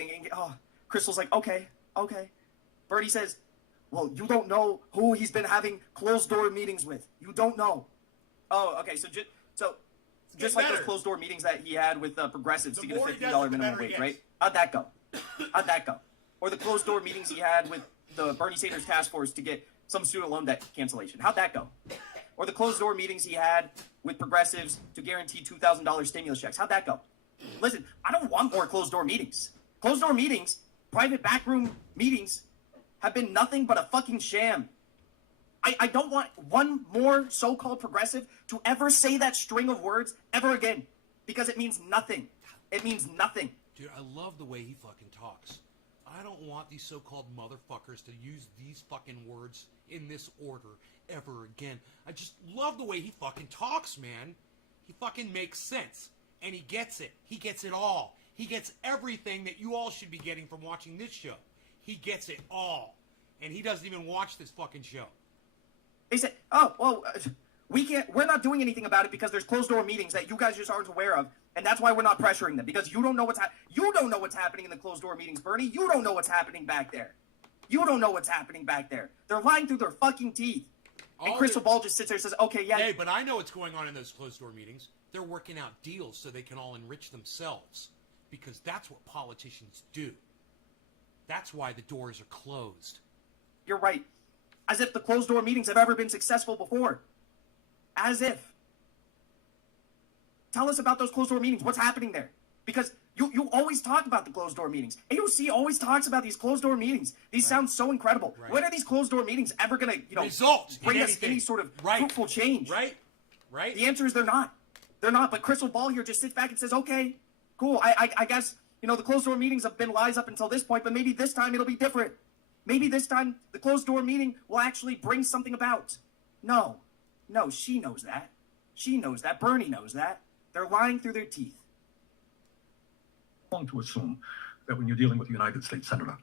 Crystal's like, okay. Bernie says, well, you don't know who he's been having closed-door meetings with. You don't know. Oh, okay, so just like those closed-door meetings that he had with progressives to get a $15 minimum wage, right? How'd that go? Or the closed-door meetings he had with the Bernie Sanders task force to get some student loan debt cancellation. How'd that go? Or the closed-door meetings he had with progressives to guarantee $2,000 stimulus checks. How'd that go? Listen, I don't want more closed-door meetings. Closed-door meetings, private backroom meetings, have been nothing but a fucking sham. I don't want one more so-called progressive to ever say that string of words ever again, because it means nothing. It means nothing. Dude, I love the way he fucking talks. I don't want these so-called motherfuckers to use these fucking words in this order ever again. I just love the way he fucking talks, man. He fucking makes sense. And he gets it. He gets it all. He gets everything that you all should be getting from watching this show. He gets it all. And he doesn't even watch this fucking show. They said, we're not doing anything about it because there's closed-door meetings that you guys just aren't aware of, and that's why we're not pressuring them, because you don't know what's happening in the closed-door meetings, Bernie. You don't know what's happening back there. They're lying through their fucking teeth. And Crystal Ball just sits there and says, okay, yeah. Hey, but I know what's going on in those closed-door meetings. They're working out deals so they can all enrich themselves, because that's what politicians do. That's why the doors are closed. You're right. As if the closed-door meetings have ever been successful before. As if. Tell us about those closed-door meetings. What's happening there? Because you always talk about the closed-door meetings. AOC always talks about these closed-door meetings. These sound so incredible. Right. When are these closed-door meetings ever going to, result bring in us anything. any sort of Right. fruitful change? Right? The answer is they're not. They're not. But Crystal Ball here just sits back and says, okay, cool. I guess, the closed door meetings have been lies up until this point, but maybe this time it'll be different. Maybe this time the closed door meeting will actually bring something about. No, she knows that. She knows that. Bernie knows that. They're lying through their teeth. Wrong to assume that when you're dealing with a United States Senator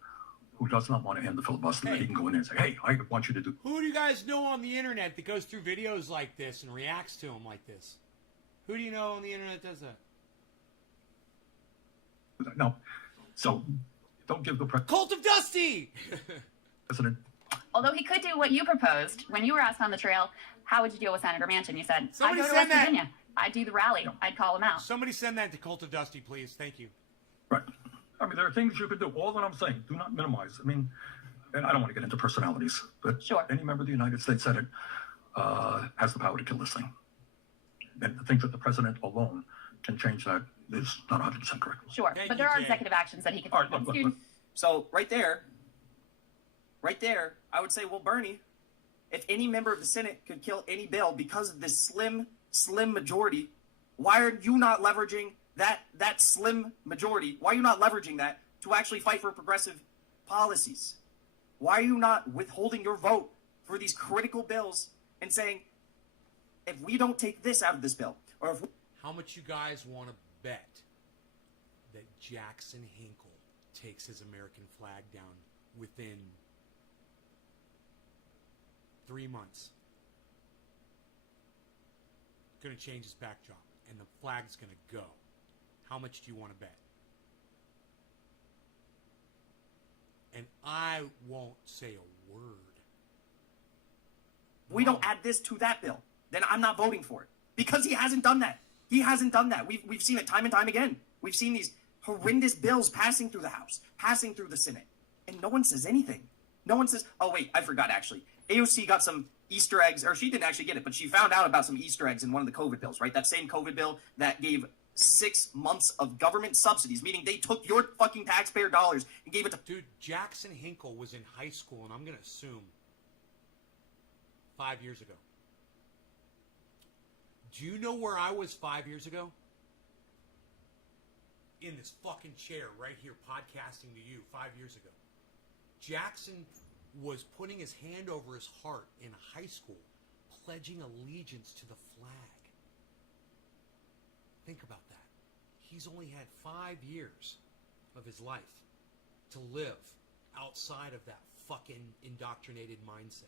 who does not want to end the filibuster, that he can go in there and say, hey, I want you to do. Who do you guys know on the internet that goes through videos like this and reacts to them like this? Who do you know on the internet that does that? No. So don't give the Cult of Dusty! president. Although he could do what you proposed when you were asked on the trail, how would you deal with Senator Manchin? You said, Somebody I'd go to send West that. Virginia. I'd do the rally. I'd call him out. Somebody send that to Cult of Dusty, please. Thank you. Right. I mean, there are things you could do. All that I'm saying, do not minimize. I mean, and I don't want to get into personalities, but Sure. any member of the United States Senate has the power to kill this thing. And to think that the president alone can change that is not 100% correct. Sure. Thank but you, there are Jay. executive actions that he could All take. right, look, Dude, So right there, I would say, well, Bernie, if any member of the Senate could kill any bill because of this slim majority, why are you not leveraging that slim majority? Why are you not leveraging that to actually fight for progressive policies? Why are you not withholding your vote for these critical bills and saying, if we don't take this out of this bill, or if we How much you guys want to bet that Jackson Hinkle takes his American flag down within 3 months? Going to change his backdrop, and the flag's going to go. How much do you want to bet? And I won't say a word. we don't add this to that bill, then I'm not voting for it. Because he hasn't done that. He hasn't done that. We've seen it time and time again. We've seen these horrendous bills passing through the House, passing through the Senate, and no one says anything. No one says, oh, wait, I forgot, actually. AOC got some Easter eggs, or she didn't actually get it, but she found out about some Easter eggs in one of the COVID bills, right? That same COVID bill that gave 6 months of government subsidies, meaning they took your fucking taxpayer dollars and gave it to... Dude, Jackson Hinkle was in high school, and I'm going to assume 5 years ago. Do you know where I was 5 years ago? In this fucking chair right here podcasting to you 5 years ago. Jackson was putting his hand over his heart in high school, pledging allegiance to the flag. Think about that. He's only had 5 years of his life to live outside of that fucking indoctrinated mindset.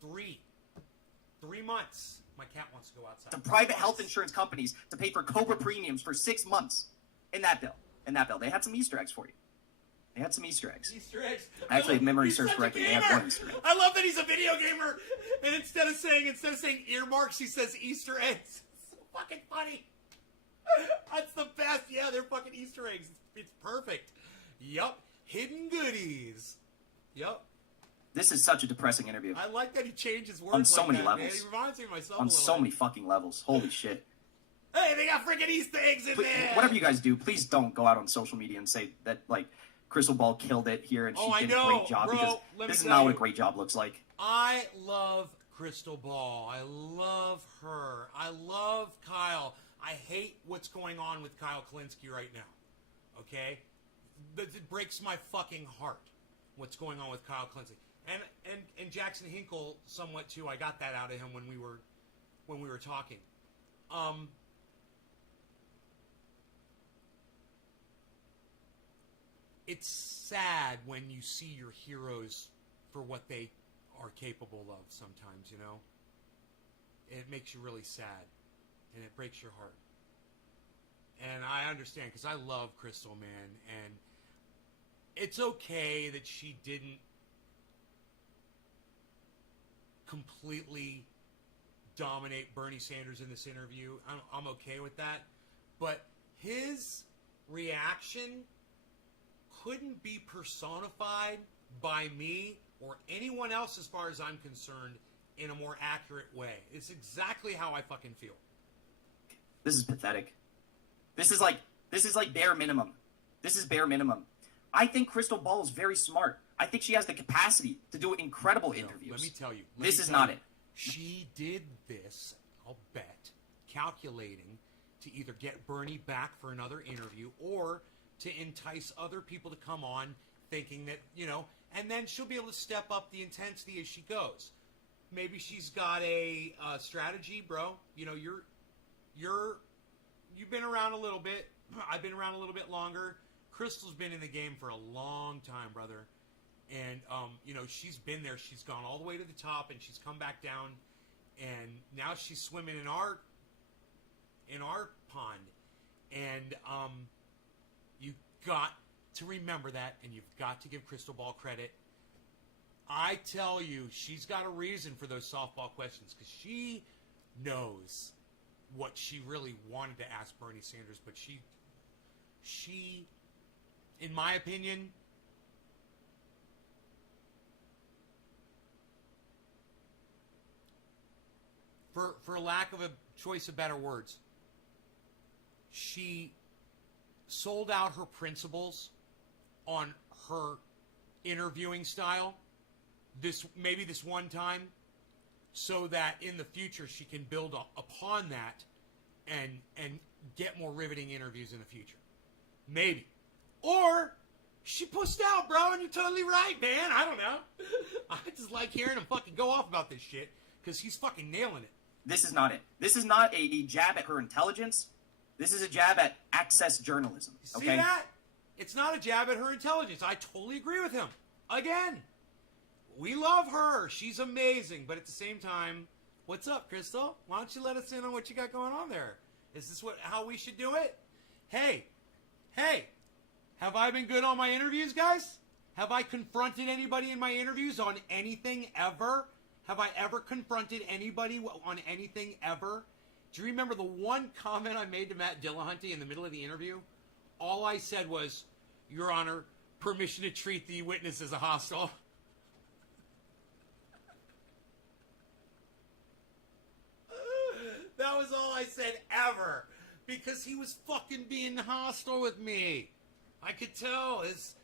3 months. My cat wants to go outside. to private health insurance companies to pay for COBRA premiums for 6 months in that bill. They had some Easter eggs for you. They had some Easter eggs. Easter eggs. Actually, if memory He's serves such a correctly, they had gamer. one Easter egg. I love that he's a video gamer, and instead of saying earmarks, he says Easter eggs. It's so fucking funny. That's the best. Yeah, they're fucking Easter eggs. It's perfect. Yup. Hidden goodies. Yup. This is such a depressing interview. I like that he changes words On so like many that, levels. Man. He reminds me of myself On a little so bit. many fucking levels. Holy shit. Hey, they got freaking Easter eggs in Please, there. whatever you guys do, please don't go out on social media and say that, like, Crystal Ball killed it here and Oh, I she did a know, great job, bro. because Let me this is tell not what a you. great job looks like. I love Crystal Ball. I love her. I love Kyle. I hate what's going on with Kyle Kalinske right now. Okay? It breaks my fucking heart what's going on with Kyle Kalinske. And Jackson Hinkle somewhat too. I got that out of him when we were talking. It's sad when you see your heroes for what they are capable of sometimes, you know? It makes you really sad, and it breaks your heart. And I understand, because I love Crystal, man, and it's okay that she didn't completely dominate Bernie Sanders in this interview. I'm okay with that. But his reaction couldn't be personified by me or anyone else, as far as I'm concerned, in a more accurate way. It's exactly how I fucking feel. This is pathetic. This is like bare minimum. This is bare minimum. I think Crystal Ball is very smart. I think she has the capacity to do incredible interviews. Let me tell you. This is not it. She did this. I'll bet, calculating to either get Bernie back for another interview or to entice other people to come on, thinking that, and then she'll be able to step up the intensity as she goes. Maybe she's got a strategy, bro. You've been around a little bit. I've been around a little bit longer. Crystal's been in the game for a long time, brother. And, she's been there. She's gone all the way to the top, and she's come back down. And now she's swimming in our pond. And you got to remember that, and you've got to give Crystal Ball credit. I tell you, she's got a reason for those softball questions, because she knows what she really wanted to ask Bernie Sanders, but she, in my opinion, for lack of a choice of better words, she sold out her principles on her interviewing style this one time, so that in the future she can build upon that and get more riveting interviews in the future. Maybe. Or she pussed out, bro, and you're totally right, man. I don't know. I just like hearing him fucking go off about this shit, because he's fucking nailing it. This is not it. This is not a jab at her intelligence. This is a jab at access journalism. Okay? See that? It's not a jab at her intelligence. I totally agree with him. Again, we love her. She's amazing. But at the same time, what's up, Crystal? Why don't you let us in on what you got going on there? Is this how we should do it? Hey, have I been good on my interviews, guys? Have I confronted anybody in my interviews on anything ever? Have I ever confronted anybody on anything ever? Do you remember the one comment I made to Matt Dillahunty in the middle of the interview? All I said was, Your Honor, permission to treat the witness as a hostile. That was all I said ever. Because he was fucking being hostile with me. I could tell his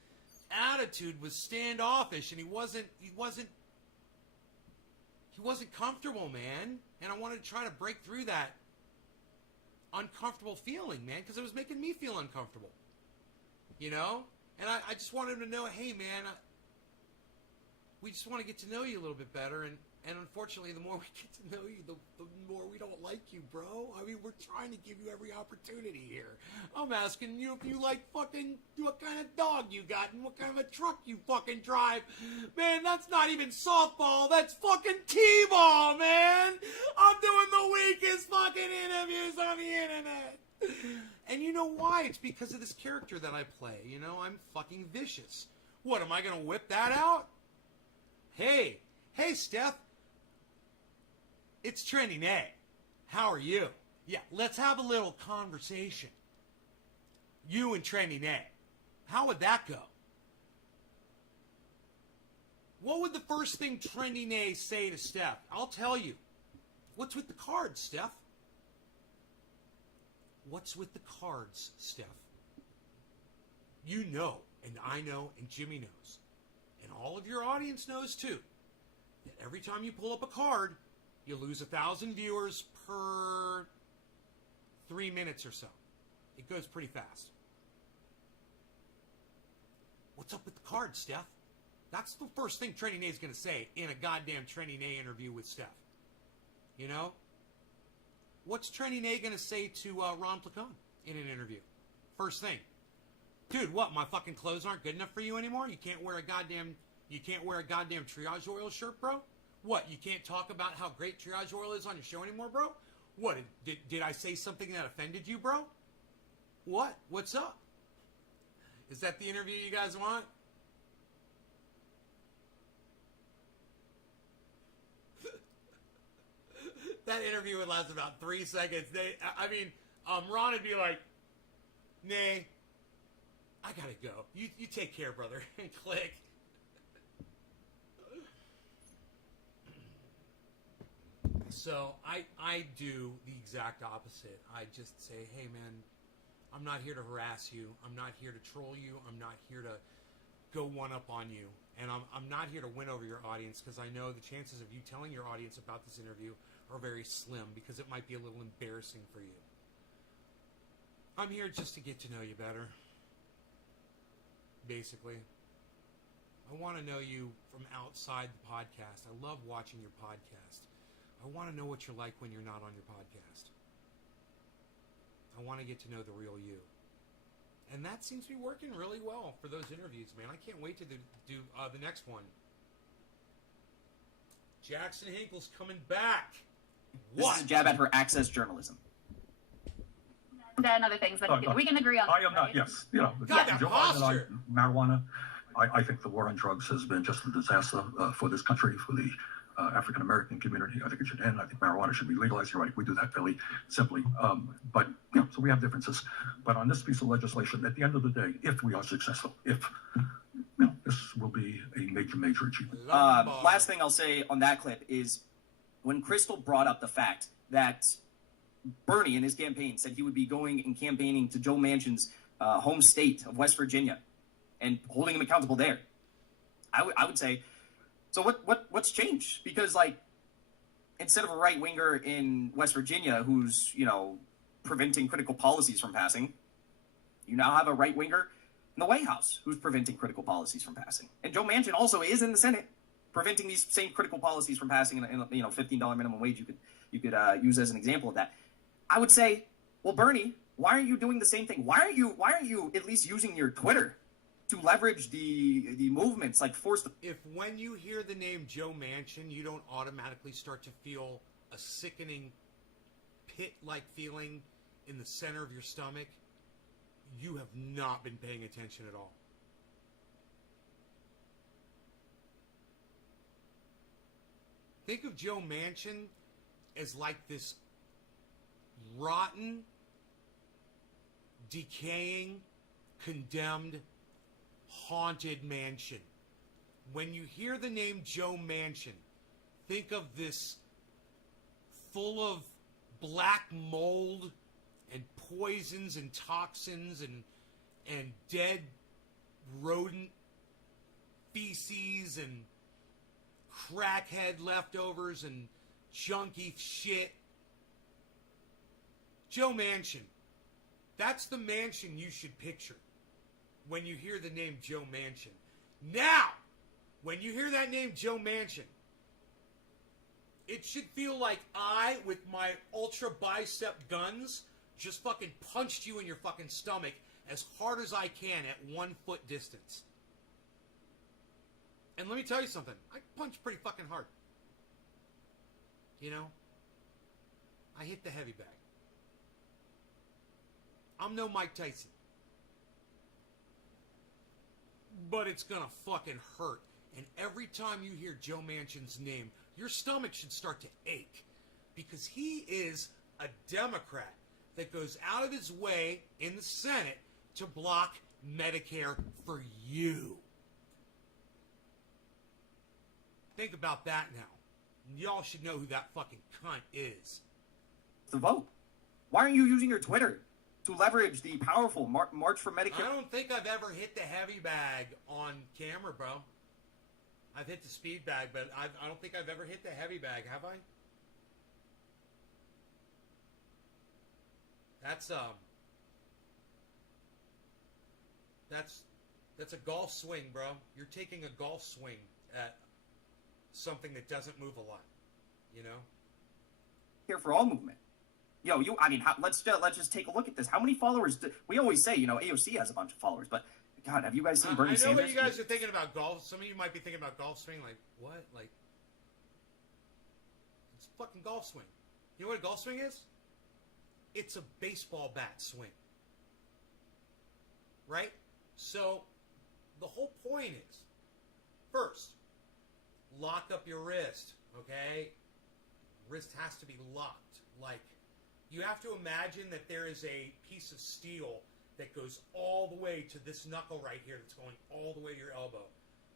attitude was standoffish, and he wasn't comfortable, man. And I wanted to try to break through that uncomfortable feeling, man, because it was making me feel uncomfortable. And I just wanted him to know, hey, man, we just want to get to know you a little bit better, and unfortunately, the more we get to know you, the more we don't like you, bro. I mean, we're trying to give you every opportunity here. I'm asking you if you like fucking what kind of dog you got and what kind of a truck you fucking drive. Man, that's not even softball. That's fucking T-ball, man. I'm doing the weakest fucking interviews on the internet. And you know why? It's because of this character that I play. I'm fucking vicious. What, am I going to whip that out? Hey, Steph. It's Trendy Nay. How are you? Yeah, let's have a little conversation. You and Trendy Nay. How would that go? What would the first thing Trendy Nay say to Steph? I'll tell you. What's with the cards, Steph? What's with the cards, Steph? You know, and I know, and Jimmy knows, and all of your audience knows too, that every time you pull up a card, you lose 1,000 viewers per 3 minutes or so. It goes pretty fast. What's up with the cards, Steph? That's the first thing Trendy Nay is going to say in a goddamn Trendy Nay interview with Steph. What's Trendy Nay going to say to Ron Placone in an interview? First thing. Dude, what, my fucking clothes aren't good enough for you anymore? You can't wear a goddamn Triage Oil shirt, bro? What, you can't talk about how great Triage Oil is on your show anymore, bro? What, did I say something that offended you, bro? What? What's up? Is that the interview you guys want? That interview would last about 3 seconds. Ron would be like, Nay, I gotta go. You take care, brother. And click. So I do the exact opposite. I just say, hey man, I'm not here to harass you. I'm not here to troll you. I'm not here to go one up on you. And I'm not here to win over your audience, because I know the chances of you telling your audience about this interview are very slim, because it might be a little embarrassing for you. I'm here just to get to know you better. Basically. I want to know you from outside the podcast. I love watching your podcast. I want to know what you're like when you're not on your podcast. I want to get to know the real you. And that seems to be working really well for those interviews, man. I can't wait to do the next one. Jackson Hinkle's coming back. This What? is a jab at her access journalism. And other things that we can agree on. I am not, right? yes. You know, God, that Joe Biden and I, posture. marijuana, I think the war on drugs has been just a disaster for this country, for the African-American community. I think it should end. I think marijuana should be legalized. You're right. We do that fairly simply. But, you know, so we have differences. But on this piece of legislation, at the end of the day, if we are successful, you know, this will be a major, major achievement. Last thing I'll say on that clip is when Crystal brought up the fact that Bernie in his campaign said he would be going and campaigning to Joe Manchin's home state of West Virginia and holding him accountable there. I would say, so what's changed? Because, like, instead of a right winger in West Virginia who's, you know, preventing critical policies from passing, you now have a right winger in the White House who's preventing critical policies from passing. And Joe Manchin also is in the Senate preventing these same critical policies from passing. In you know, $15 minimum wage you could use as an example of that. I would say, well, Bernie, why aren't you doing the same thing? Why aren't you at least using your Twitter to leverage the movements, like force the... If when you hear the name Joe Manchin, you don't automatically start to feel a sickening pit-like feeling in the center of your stomach, you have not been paying attention at all. Think of Joe Manchin as like this rotten, decaying, condemned, haunted mansion. When you hear the name Joe Manchin, think of this full of black mold and poisons and toxins and dead rodent feces and crackhead leftovers and junky shit. Joe Manchin. That's the mansion you should picture when you hear the name Joe Manchin. Now, when you hear that name Joe Manchin, it should feel like I, with my ultra bicep guns, just fucking punched you in your fucking stomach as hard as I can at 1 foot distance. And let me tell you something. I punch pretty fucking hard. You know? I hit the heavy bag. I'm no Mike Tyson. But it's gonna fucking hurt. And every time you hear Joe Manchin's name, your stomach should start to ache. Because he is a Democrat that goes out of his way in the Senate to block Medicare for you. Think about that now. Y'all should know who that fucking cunt is. The vote. Why aren't you using your Twitter to leverage the powerful March for Medicare? I don't think I've ever hit the heavy bag on camera, bro. I've hit the speed bag, but I don't think I've ever hit the heavy bag, have I? That's a golf swing, bro. You're taking a golf swing at something that doesn't move a lot, you know? Here for all movement. Let's just take a look at this. How many followers we always say, AOC has a bunch of followers, but God, have you guys seen Bernie I know Sanders? what you guys are thinking about golf. Some of you might be thinking about golf swing, like, what? Like, it's a fucking golf swing. You know what a golf swing is? It's a baseball bat swing. Right? So, the whole point is, first, lock up your wrist, okay? Wrist has to be locked. Like, you have to imagine that there is a piece of steel that goes all the way to this knuckle right here that's going all the way to your elbow.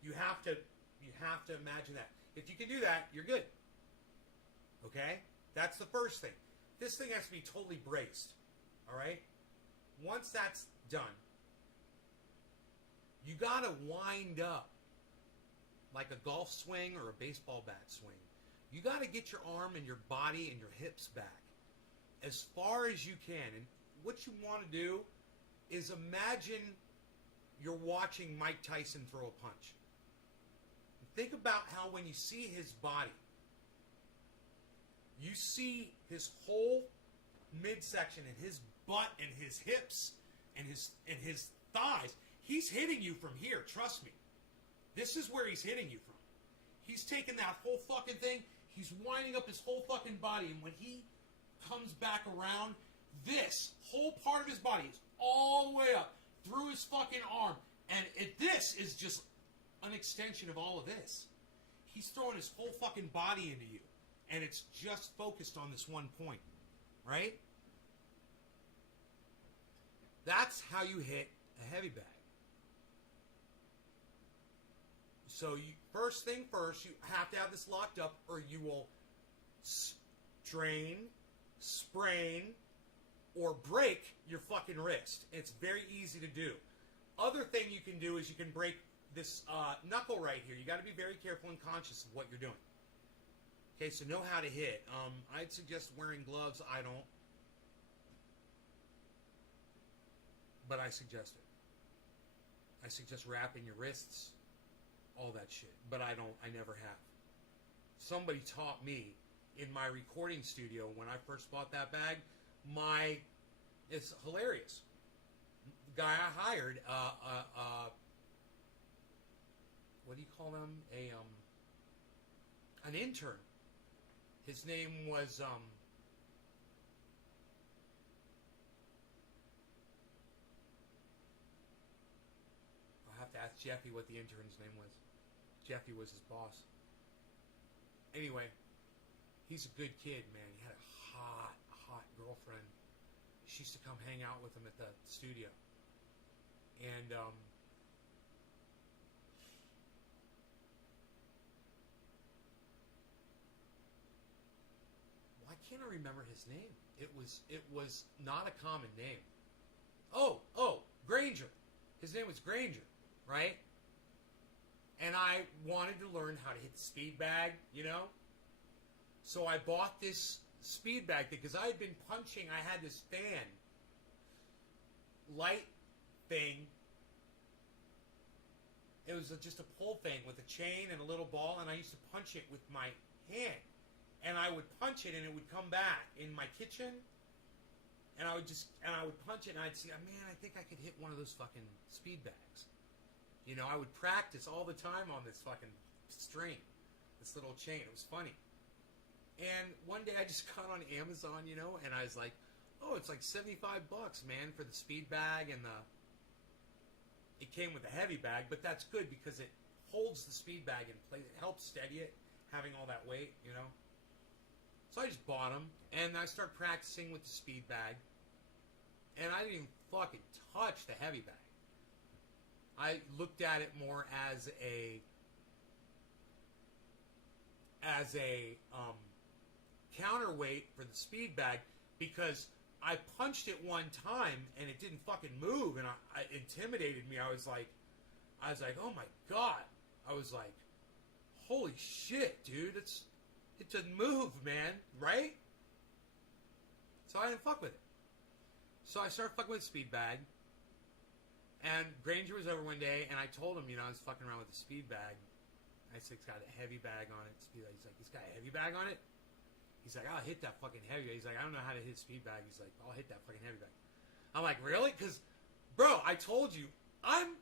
You have to imagine that. If you can do that, you're good. Okay? That's the first thing. This thing has to be totally braced. All right? Once that's done, you got to wind up like a golf swing or a baseball bat swing. You got to get your arm and your body and your hips back as far as you can. And what you want to do is imagine you're watching Mike Tyson throw a punch. Think about how when you see his body, you see his whole midsection and his butt and his hips and his thighs. He's hitting you from here, trust me. This is where he's hitting you from. He's taking that whole fucking thing, he's winding up his whole fucking body, and when he comes back around, this whole part of his body is all the way up through his fucking arm. And this is just an extension of all of this. He's throwing his whole fucking body into you. And it's just focused on this one point. Right? That's how you hit a heavy bag. So first thing first, you have to have this locked up or you will strain, sprain, or break your fucking wrist. It's very easy to do. Other thing you can do is you can break this knuckle right here. You got to be very careful and conscious of what you're doing. Okay, so know how to hit. I'd suggest wearing gloves. I don't. But I suggest it. I suggest wrapping your wrists, all that shit. But I don't. I never have. Somebody taught me in my recording studio when I first bought that bag. It's hilarious. The guy I hired, what do you call them? An intern. His name was I'll have to ask Jeffy what the intern's name was. Jeffy was his boss. Anyway, he's a good kid, man. He had a hot girlfriend. She used to come hang out with him at the studio. And why can't I remember his name? It was not a common name. Oh, Granger. His name was Granger, right? And I wanted to learn how to hit the speed bag, you know? So I bought this speed bag because I had been punching. I had this fan light thing. It was just a pull thing with a chain and a little ball, and I used to punch it with my hand. And I would punch it, and it would come back in my kitchen. And I would punch it, and I'd see, oh, man, I think I could hit one of those fucking speed bags. You know, I would practice all the time on this fucking string, this little chain. It was funny. And one day I just got on Amazon, you know, and I was like, oh, it's like $75, man, for the speed bag, and it came with a heavy bag, but that's good because it holds the speed bag in place. It helps steady it, having all that weight, you know. So I just bought them, and I started practicing with the speed bag, and I didn't even fucking touch the heavy bag. I looked at it more as a counterweight for the speed bag because I punched it one time and it didn't fucking move, and it intimidated me. I was like, oh my god. I was like, holy shit, dude, it doesn't move, man, right? So I didn't fuck with it. So I started fucking with the speed bag. And Granger was over one day, and I told him, you know, I was fucking around with the speed bag. I said, it's got a heavy bag on it. He's like, it's got a heavy bag on it? He's like, I'll hit that fucking heavy bag. He's like, I don't know how to hit a speed bag. He's like, I'll hit that fucking heavy bag. I'm like, really? Because, bro, I told you, I'm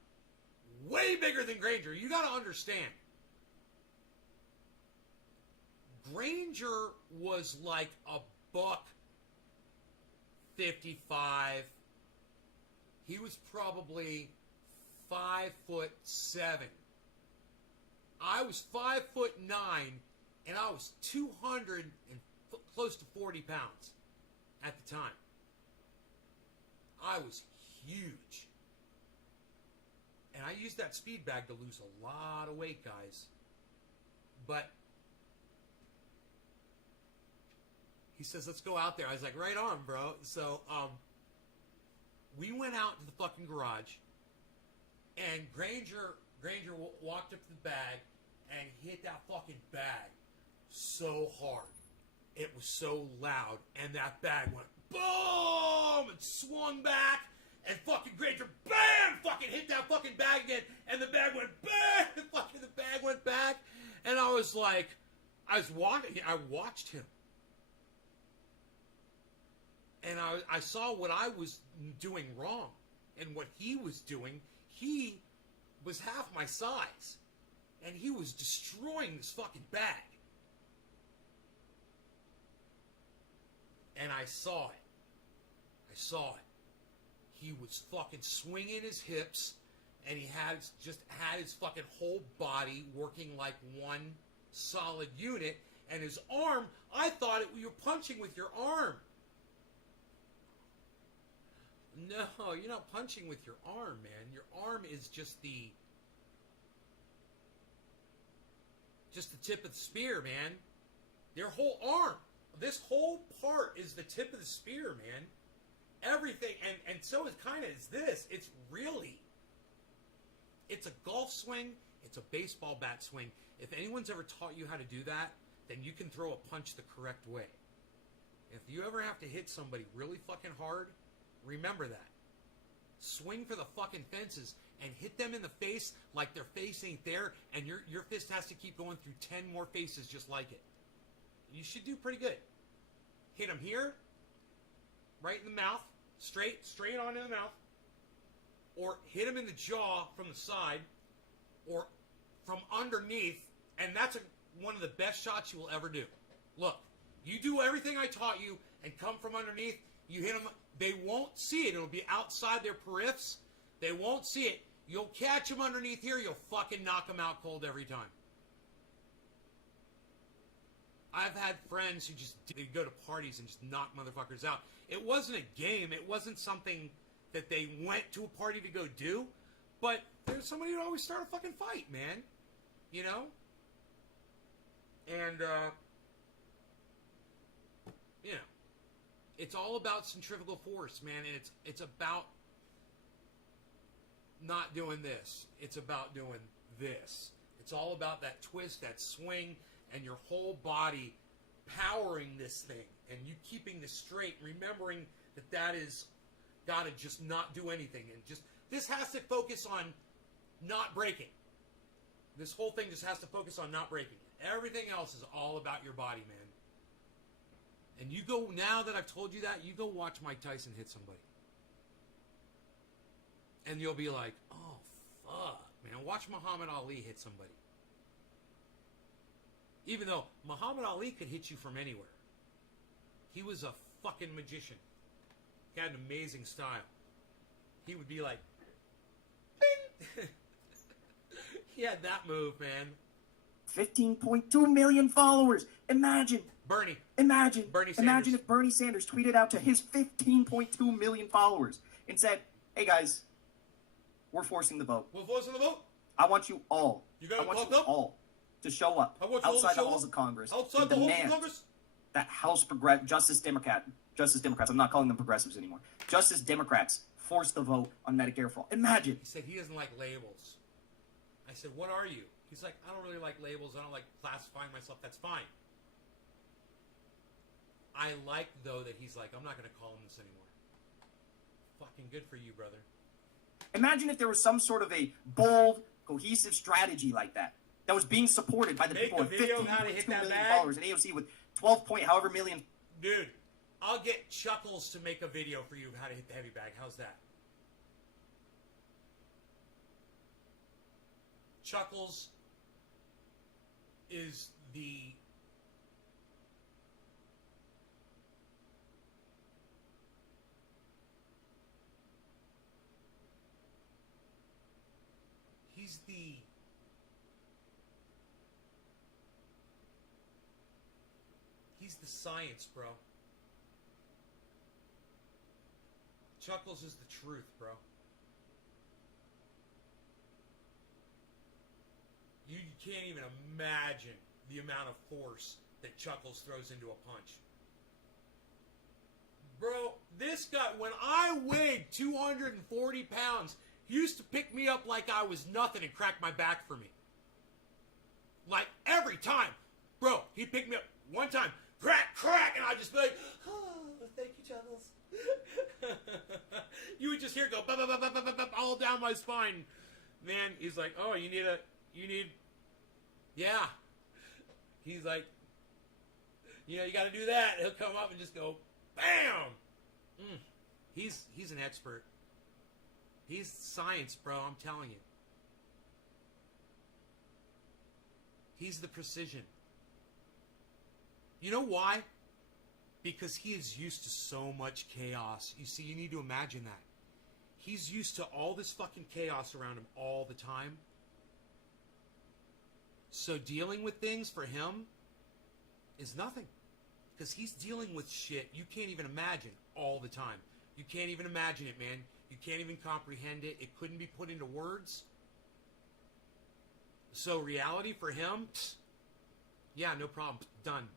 way bigger than Granger. You got to understand. Granger was like a $155. He was probably 5'7". I was 5'9", and I was 200 and close to 40 pounds at the time. I was huge. And I used that speed bag to lose a lot of weight, guys. But he says, let's go out there. I was like, right on, bro. So, we went out to the fucking garage, and Granger walked up to the bag, and hit that fucking bag so hard. It was so loud, and that bag went boom and swung back, and fucking Granger, bam, fucking hit that fucking bag again, and the bag went bam, and fucking the bag went back, and I was like, I watched him, and I saw what I was doing wrong, and what he was doing. He was half my size, and he was destroying this fucking bag. And I saw it. He was fucking swinging his hips, and he had his fucking whole body working like one solid unit. And his arm, I thought you were punching with your arm. No, you're not punching with your arm, man. Your arm is just the tip of the spear, man. Your whole arm. This whole part is the tip of the spear, man. Everything, and so it kind of is this. It's a golf swing. It's a baseball bat swing. If anyone's ever taught you how to do that, then you can throw a punch the correct way. If you ever have to hit somebody really fucking hard, remember that. Swing for the fucking fences and hit them in the face like their face ain't there, and your fist has to keep going through 10 more faces just like it. You should do pretty good. Hit them here, right in the mouth, straight on in the mouth, or hit them in the jaw from the side, or from underneath, and that's one of the best shots you will ever do. Look, you do everything I taught you and come from underneath, you hit them, they won't see it. It'll be outside their periffs. They won't see it. You'll catch them underneath here, you'll fucking knock them out cold every time. I've had friends who just go to parties and just knock motherfuckers out. It wasn't a game. It wasn't something that they went to a party to go do. But there's somebody who always start a fucking fight, man. You know? And, you know, it's all about centrifugal force, man. And it's about not doing this. It's about doing this. It's all about that twist, that swing, and your whole body powering this thing, and you keeping this straight, remembering that is got to just not do anything, and just this has to focus on not breaking. This whole thing just has to focus on not breaking. Everything else is all about your body, man. And you go, now that I've told you that, you go watch Mike Tyson hit somebody. And you'll be like, oh, fuck, man. Watch Muhammad Ali hit somebody. Even though Muhammad Ali could hit you from anywhere. He was a fucking magician. He had an amazing style. He would be like, bing! He had that move, man. 15.2 million followers. Imagine. Bernie Imagine Sanders. if Bernie Sanders tweeted out to his 15.2 million followers and said, hey guys, we're forcing the vote. We're forcing the vote? I want you all. You got I want clocked you up? all to show up I want you all to outside show the halls up? of Congress Outside and the halls of demand Congress? that House Justice Democrats, I'm not calling them progressives anymore, Justice Democrats force the vote on Medicare for all. Imagine. He said he doesn't like labels. I said, what are you? He's like, I don't really like labels. I don't like classifying myself. That's fine. I like, though, that he's like, I'm not going to call him this anymore. Fucking good for you, brother. Imagine if there was some sort of a bold, cohesive strategy like that was being supported by the Make people a with video of how to 15.2 hit million that bag? followers and AOC with 12 point however million. Dude, I'll get Chuckles to make a video for you of how to hit the heavy bag. How's that? Chuckles is the... He's the... He's the science, bro. Chuckles is the truth, bro. You can't even imagine the amount of force that Chuckles throws into a punch. Bro, this guy, when I weighed 240 pounds, he used to pick me up like I was nothing and crack my back for me. every time. Bro, he'd pick me up one time, crack, crack, and I'd just be like, oh, thank you, Chuckles. You would just hear it go, bop, bop, bop, bop, bop, bop, all down my spine. Man, he's like, oh, yeah. He's like, you got to do that. He'll come up and just go, bam. He's an expert. He's science, bro. I'm telling you. He's the precision. You know why? Because he is used to so much chaos. You see, you need to imagine that. He's used to all this fucking chaos around him all the time. So dealing with things for him is nothing. Because he's dealing with shit you can't even imagine all the time. You can't even imagine it, man. You can't even comprehend it. It couldn't be put into words. So reality for him, yeah, no problem. Done.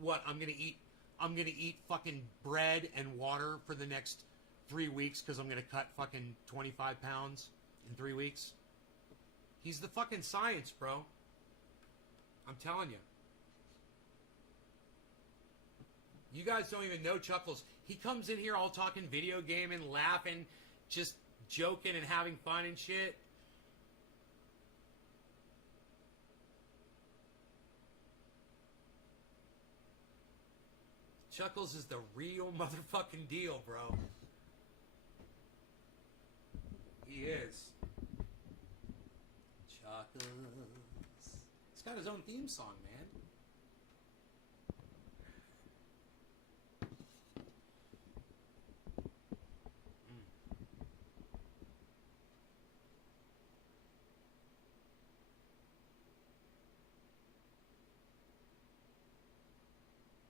What? I'm gonna eat fucking bread and water for the next 3 weeks because I'm gonna cut fucking 25 pounds in 3 weeks. He's the fucking science, bro. I'm telling you. You guys don't even know Chuckles. He comes in here all talking video gaming, laughing, just joking and having fun and shit. Chuckles is the real motherfucking deal, bro. He is. Chuckles. He's got his own theme song, man.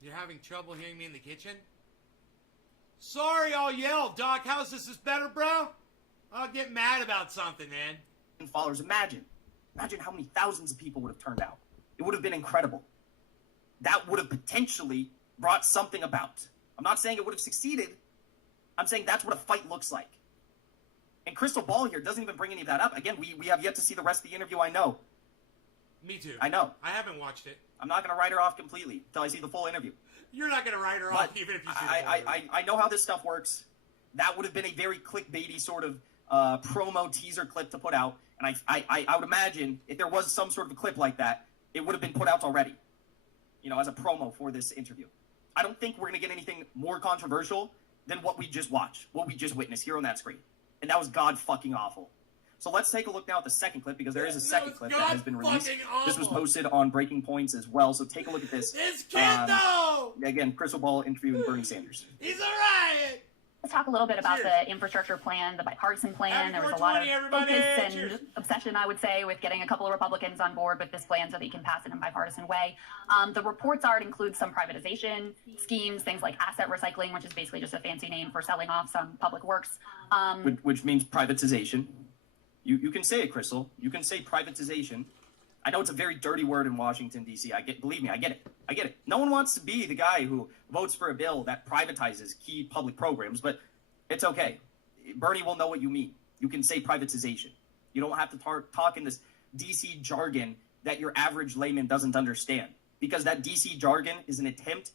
You're having trouble hearing me in the kitchen? Sorry, I'll yell. Doc, how's this? Is better, bro? I'll get mad about something, man. Followers, imagine how many thousands of people would have turned out. It would have been incredible. That would have potentially brought something about. I'm not saying it would have succeeded. I'm saying that's what a fight looks like. And Crystal Ball here doesn't even bring any of that up. Again, we have yet to see the rest of the interview, I know. Me too. I know. I haven't watched it. I'm not going to write her off completely until I see the full interview. You're not going to write her off even if you see the full interview. I know how this stuff works. That would have been a very clickbaity sort of promo teaser clip to put out. And I would imagine if there was some sort of a clip like that, it would have been put out already, as a promo for this interview. I don't think we're going to get anything more controversial than what we just watched, what we just witnessed here on that screen. And that was god fucking awful. So let's take a look now at the second clip, because there is a second clip that has been released. This was posted on Breaking Points as well, so take a look at this. This kid, though! Again, Crystal Ball interviewing Bernie Sanders. He's a riot! Let's talk a little bit about the infrastructure plan, the bipartisan plan. There was a lot of focus and obsession, I would say, with getting a couple of Republicans on board with this plan so that you can pass it in a bipartisan way. The reports are it includes some privatization schemes, things like asset recycling, which is basically just a fancy name for selling off some public works. Which means privatization. You can say it, Crystal. You can say privatization. I know it's a very dirty word in Washington, D.C. Believe me, I get it. No one wants to be the guy who votes for a bill that privatizes key public programs, but it's okay. Bernie will know what you mean. You can say privatization. You don't have to talk in this D.C. jargon that your average layman doesn't understand, because that D.C. jargon is an attempt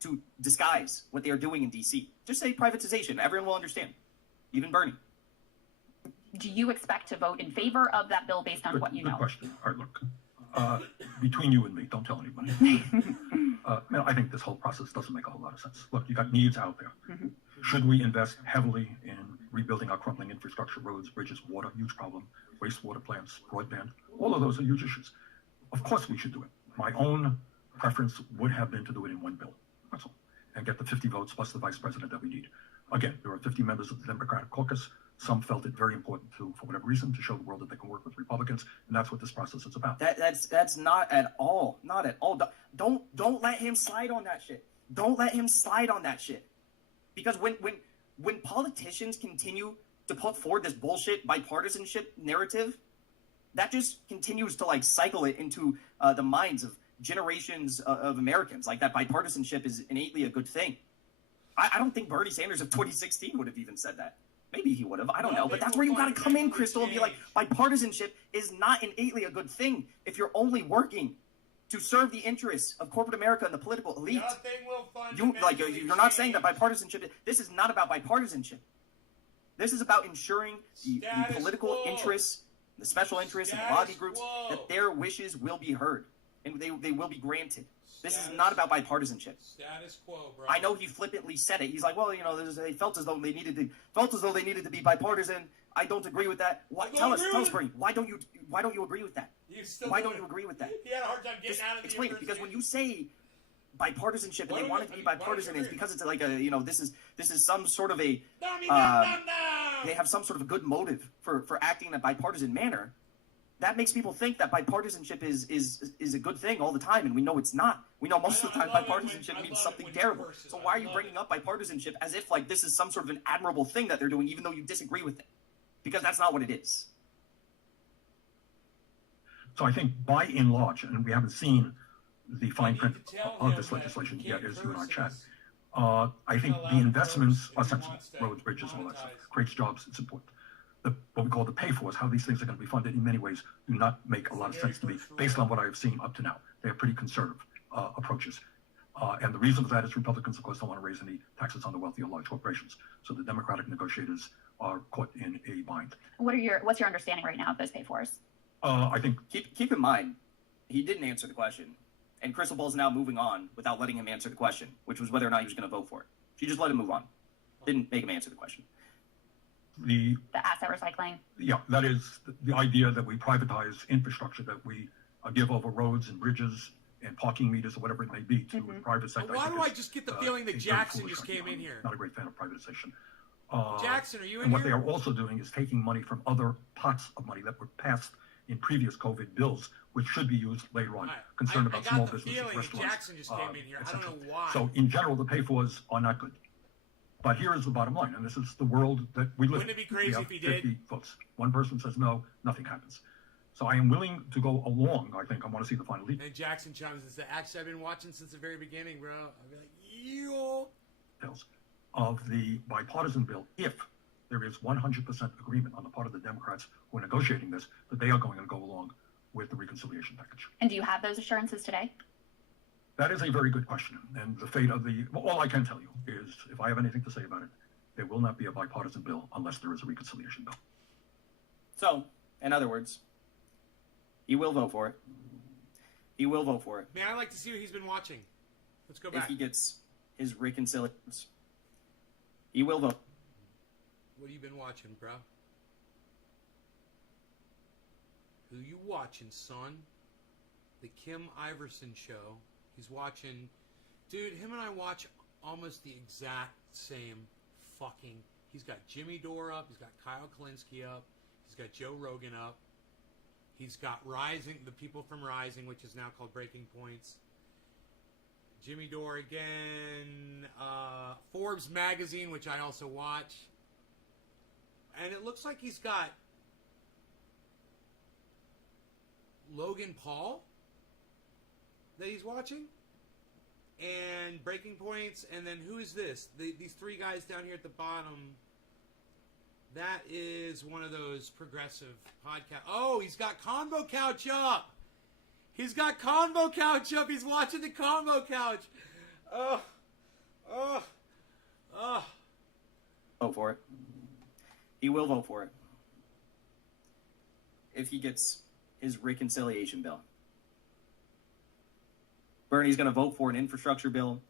to disguise what they are doing in D.C. Just say privatization. Everyone will understand, even Bernie. Do you expect to vote in favor of that bill based on what you know? Good question. All right, look, between you and me, don't tell anybody. I think this whole process doesn't make a whole lot of sense. Look, you got needs out there. Mm-hmm. Should we invest heavily in rebuilding our crumbling infrastructure, roads, bridges, water, huge problem, wastewater plants, broadband? All of those are huge issues. Of course we should do it. My own preference would have been to do it in one bill. That's all. And get the 50 votes plus the vice president that we need. Again, there are 50 members of the Democratic caucus. Some felt it very important to, for whatever reason, to show the world that they can work with Republicans, and that's what this process is about. That's not at all. Not at all. Don't let him slide on that shit. Don't let him slide on that shit. Because when politicians continue to put forward this bullshit bipartisanship narrative, that just continues to cycle it into the minds of generations of Americans. Like that bipartisanship is innately a good thing. I don't think Bernie Sanders of 2016 would have even said that. Maybe he would have. I don't know. But that's where you got to come in, Crystal, and be like, bipartisanship is not innately a good thing if you're only working to serve the interests of corporate America and the political elite. You're not saying that bipartisanship. This is not about bipartisanship. This is about ensuring the political interests, the special interests, and the lobby groups that their wishes will be heard and they will be granted. This is not about bipartisanship. Status quo, bro. I know he flippantly said it. He's like, well, you know, they felt as though they needed to be bipartisan. I don't agree with that. Tell us, Bernie. Why don't you agree with that? Why don't you agree with that? He had a hard time getting out of the explain it, because when you say bipartisanship and they want it to be bipartisan, it's because it's like this is some sort of a they have some sort of a good motive for acting in a bipartisan manner. That makes people think that bipartisanship is a good thing all the time, and we know it's not. We know most of the time bipartisanship means something terrible. So why are you bringing up bipartisanship as if like this is some sort of an admirable thing that they're doing, even though you disagree with it? Because that's not what it is. So I think by and large, and we haven't seen the fine print of this legislation yet, as you and I chat, I think the investments are sensible. Roads, bridges, all that stuff. Creates jobs, it's important. What we call the pay-fors, how these things are going to be funded in many ways, do not make a lot of sense to me based on what I have seen up to now. They are pretty conservative approaches. And the reason for that is Republicans, of course, don't want to raise any taxes on the wealthy or large corporations. So the Democratic negotiators are caught in a bind. What's your understanding right now of those pay-fors? I think... Keep in mind, he didn't answer the question. And Crystal Ball's now moving on without letting him answer the question, which was whether or not he was going to vote for it. She just let him move on. Didn't make him answer the question. The asset recycling. Yeah, that is the idea that we privatize infrastructure, that we give over roads and bridges and parking meters or whatever it may be to the private sector. Why do I just get the feeling that Jackson just came in here? Not a great fan of privatization. Jackson, are you in And what here? they are also doing is taking money from other pots of money that were passed in previous COVID bills, which should be used later on. Concerned about small businesses, restaurants, Jackson just came in here. I don't know why. So in general, the pay-fors are not good. But here is the bottom line, and this is the world that we live in. Wouldn't it be crazy if he did? 50 votes. One person says no, nothing happens. So I am willing to go along. I think I want to see the final lead. And Jackson chimes and says, actually, I've been watching since the very beginning, bro. I'll be like, yo. Of the bipartisan bill, if there is 100% agreement on the part of the Democrats who are negotiating this, that they are going to go along with the reconciliation package. And do you have those assurances today? That is a very good question. And the fate of all I can tell you is, if I have anything to say about it, there will not be a bipartisan bill unless there is a reconciliation bill. So, in other words, he will vote for it. He will vote for it. Man, I'd like to see what he's been watching. Let's go back. If he gets his reconciliation, he will vote. What have you been watching, bro? Who you watching, son? The Kim Iverson show. He's watching... Dude, him and I watch almost the exact same fucking... He's got Jimmy Dore up. He's got Kyle Kalinske up. He's got Joe Rogan up. He's got Rising, the people from Rising, which is now called Breaking Points. Jimmy Dore again. Forbes magazine, which I also watch. And it looks like he's got Logan Paul that he's watching. And Breaking Points. And then who is this? These three guys down here at the bottom. That is one of those progressive podcasts. Oh, he's got Convo Couch up. He's got Convo Couch up. He's watching the Convo Couch. Vote for it. He will vote for it. If he gets his reconciliation bill. Bernie's going to vote for an infrastructure bill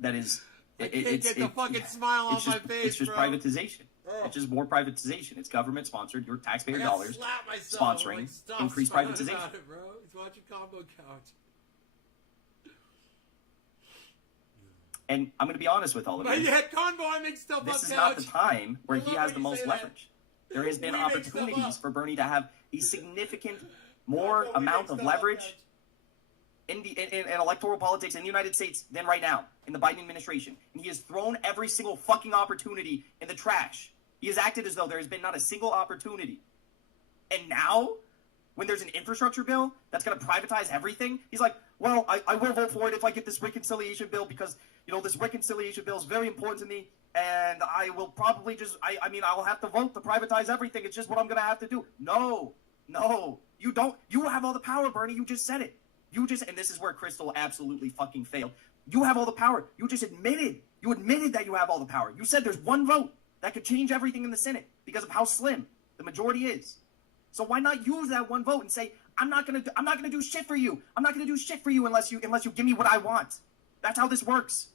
that is... I can't get the fucking smile off my face, It's just bro. Privatization. It's just more privatization. It's government-sponsored, your taxpayer dollars sponsoring increased privatization. About it, bro. He's watching Combo Couch. And I'm going to be honest with all of But you. yet, Convo, I make stuff up, This is Couch. not the time where I he love has when the you most say that. leverage. There has been We make stuff opportunities up. for Bernie to have a significant more Convo, we amount make of stuff up, leverage Couch. in electoral politics in the United States than right now in the Biden administration. And he has thrown every single fucking opportunity in the trash. He has acted as though there has been not a single opportunity. And now, when there's an infrastructure bill that's going to privatize everything, he's like, well, I will vote for it if I get this reconciliation bill because, you know, this reconciliation bill is very important to me. And I will probably just, I mean, I will have to vote to privatize everything. It's just what I'm going to have to do. No, you don't. You have all the power, Bernie. You just said it. And this is where Crystal absolutely fucking failed. You have all the power. You admitted that you have all the power. You said there's one vote that could change everything in the Senate because of how slim the majority is. So why not use that one vote and say, I'm not gonna do shit for you. I'm not gonna do shit for you unless you give me what I want. That's how this works.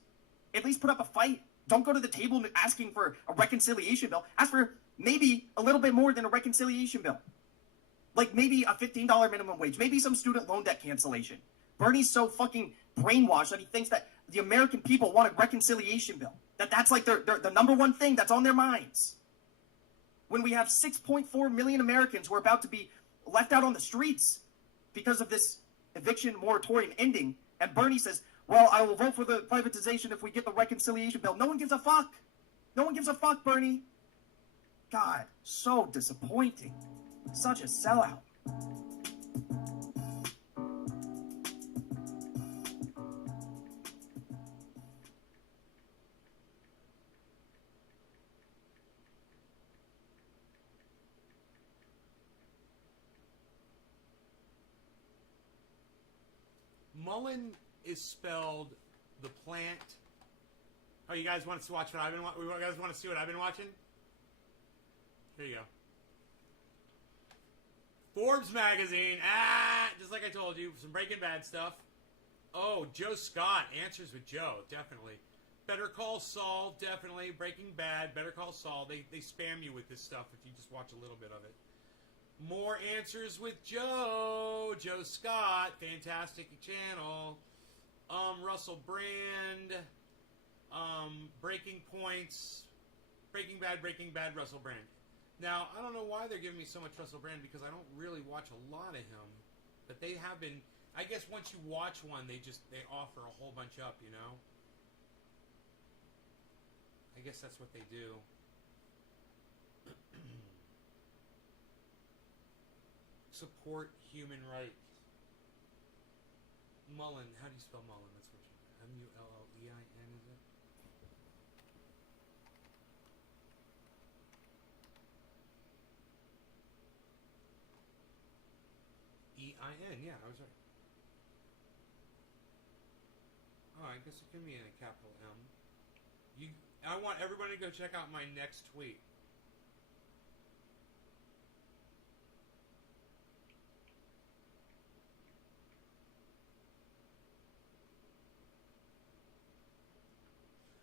At least put up a fight. Don't go to the table asking for a reconciliation bill. Ask for maybe a little bit more than a reconciliation bill. Like maybe a $15 minimum wage, maybe some student loan debt cancellation. Bernie's so fucking brainwashed that he thinks that the American people want a reconciliation bill. That's like the number one thing that's on their minds. When we have 6.4 million Americans who are about to be left out on the streets because of this eviction moratorium ending, and Bernie says, well, I will vote for the privatization if we get the reconciliation bill. No one gives a fuck. No one gives a fuck, Bernie. God, so disappointing. Such a sellout. Mullen is spelled the plant. Oh, you guys want to watch what I've been watching? You guys want to see what I've been watching? Here you go. Forbes magazine. Just like I told you, some Breaking Bad stuff. Oh, Joe Scott, Answers with Joe, definitely. Better Call Saul, definitely. Breaking Bad, Better Call Saul. They spam you with this stuff if you just watch a little bit of it. More Answers with Joe. Joe Scott, fantastic channel. Russell Brand. Breaking Points. Breaking Bad, Russell Brand. Now, I don't know why they're giving me so much Russell Brand because I don't really watch a lot of him. But they have been, I guess once you watch one, they offer a whole bunch up, you know? I guess that's what they do. Support human rights. Mullen, how do you spell Mullen? That's what you M-U-L-L-E-I-N, is it? E-I-N, yeah, I was right. Oh, I guess it can be in a capital M. I want everybody to go check out my next tweet.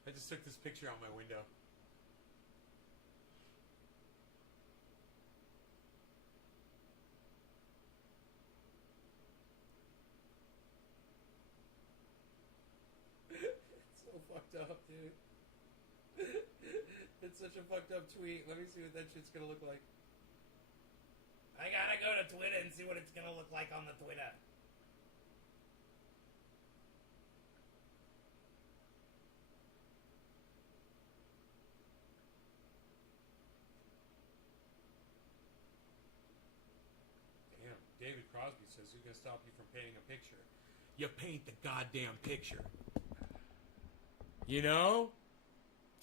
I just took this picture out my window. It's so fucked up, dude. It's such a fucked up tweet. Let me see what that shit's gonna look like. I gotta go to Twitter and see what it's gonna look like on the Twitter. Damn, David Crosby says, who's gonna stop you from painting a picture? You paint the goddamn picture. You know?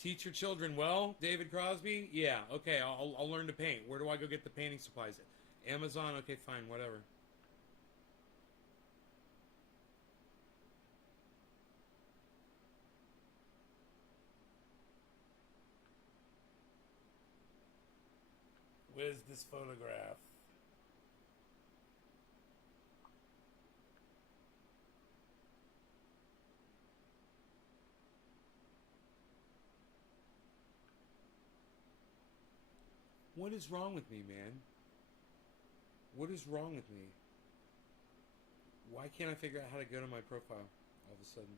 Teach your children well, David Crosby? Yeah, okay, I'll learn to paint. Where do I go get the painting supplies at? Amazon? Okay, fine, whatever. Where's this photograph? What is wrong with me, man? What is wrong with me? Why can't I figure out how to go to my profile all of a sudden?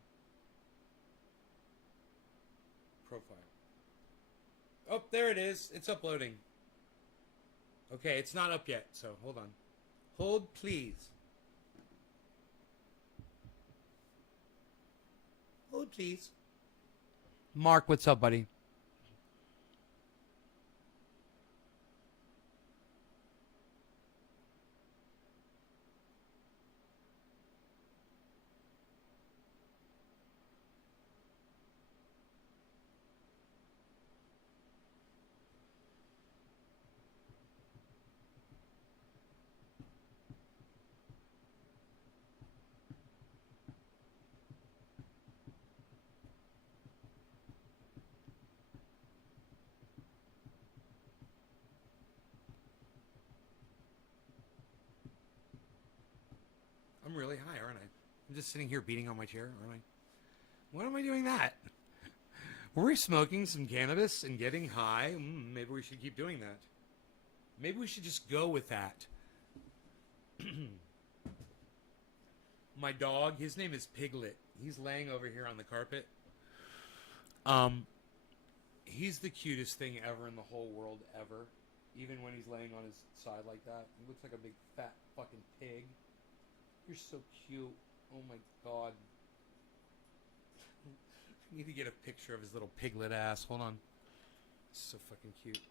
Profile. Oh, there it is. It's uploading. Okay, it's not up yet, so hold on. Hold, please. Hold, please. Mark, what's up, buddy? I'm just sitting here beating on my chair, aren't I? Why am I doing that? Were we smoking some cannabis and getting high? Maybe we should keep doing that. Maybe we should just go with that. My dog, his name is Piglet. He's laying over here on the carpet. He's the cutest thing ever in the whole world ever. Even when he's laying on his side like that. He looks like a big fat fucking pig. You're so cute. Oh my god. I need to get a picture of his little piglet ass. Hold on. It's so fucking cute.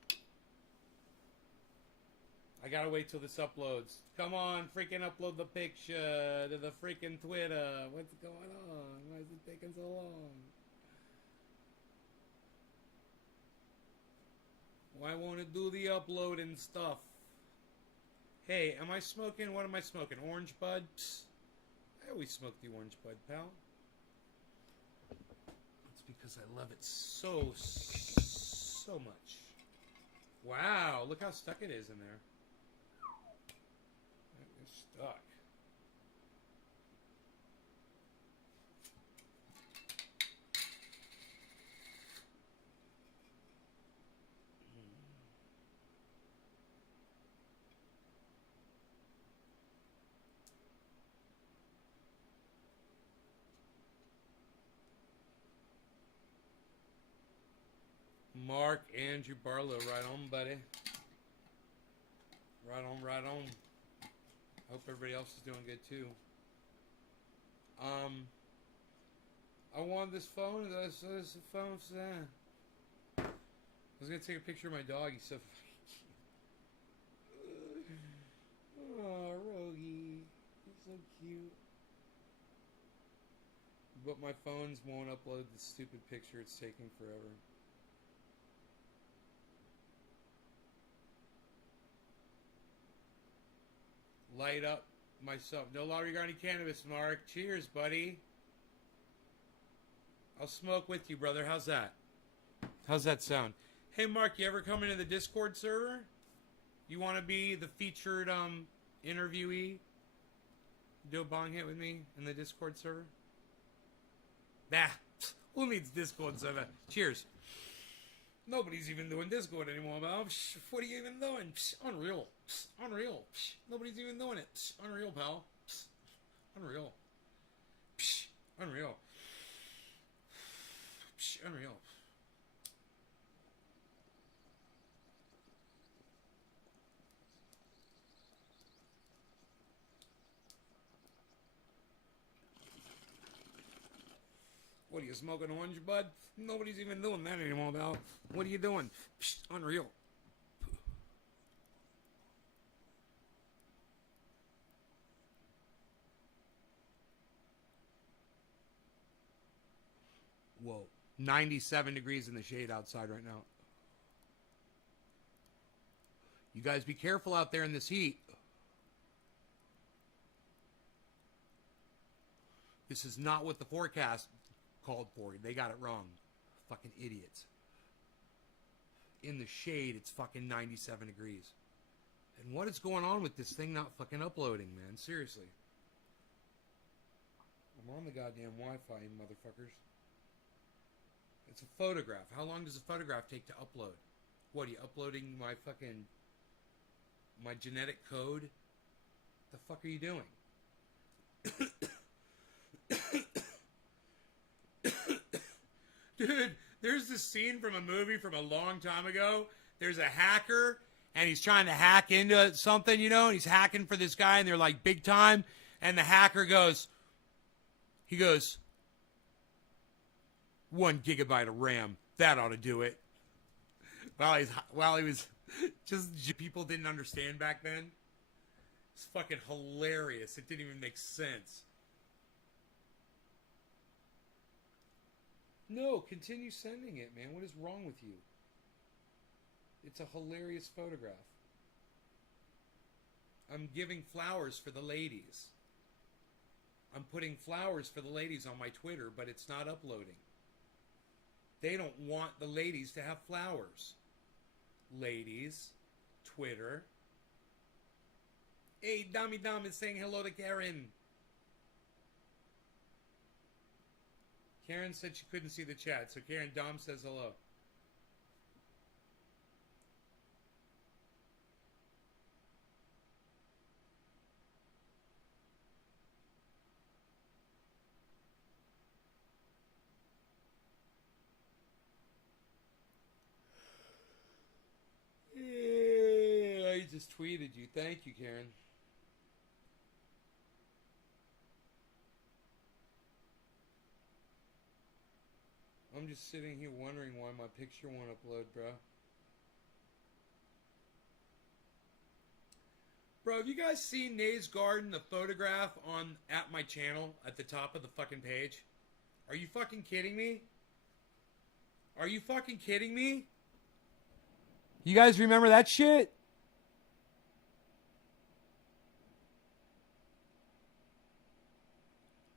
I gotta wait till this uploads. Come on, freaking upload the picture to the freaking Twitter. What's going on? Why is it taking so long? Why won't it do the uploading stuff? Hey, am I smoking? What am I smoking? Orange bud? Psst. I always smoke the orange bud, pal. It's because I love it so much. Wow, look how stuck it is in there. It's stuck. Mark Andrew Barlow, right on, buddy. Right on, right on. Hope everybody else is doing good too. I want this phone. This phone. I was gonna take a picture of my dog. He's so fucking cute. Oh, Rogie, he's so cute. But my phones won't upload the stupid picture. It's taking forever. Light up myself. No law regarding cannabis, Mark. Cheers, buddy. I'll smoke with you, brother. How's that? How's that sound? Hey, Mark, you ever come into the Discord server? You want to be the featured interviewee? Do a bong hit with me in the Discord server? Nah. Who needs Discord server? Cheers. Nobody's even doing Discord anymore, pal. What are you even doing? Unreal. Unreal. Nobody's even doing it. Unreal, pal. Unreal. Unreal. Unreal. What are you smoking, orange bud? Nobody's even doing that anymore, pal. What are you doing? Unreal. Whoa. 97 degrees in the shade outside right now. You guys be careful out there in this heat. This is not what the forecast called for. They got it wrong. Fucking idiots. In the shade, it's fucking 97 degrees. And what is going on with this thing not fucking uploading, man? Seriously. I'm on the goddamn Wi-Fi, you motherfuckers. It's a photograph. How long does a photograph take to upload? What, are you uploading my fucking... my genetic code? The fuck are you doing? Dude, there's this scene from a movie from a long time ago. There's a hacker, and he's trying to hack into something, you know, and he's hacking for this guy, and they're like big time, and the hacker goes, 1 gigabyte of RAM. That ought to do it. While he was just people didn't understand back then. It's fucking hilarious. It didn't even make sense. No, continue sending it, man. What is wrong with you? It's a hilarious photograph. I'm giving flowers for the ladies. I'm putting flowers for the ladies on my Twitter, but it's not uploading. They don't want the ladies to have flowers. Ladies, Twitter. Hey, Dami Dam is saying hello to Karen. Karen said she couldn't see the chat, so Karen, Dom says hello. I just tweeted you. Thank you, Karen. I'm just sitting here wondering why my picture won't upload, bro. Bro, have you guys seen Nays Garden, the photograph at my channel at the top of the fucking page? Are you fucking kidding me? Are you fucking kidding me? You guys remember that shit?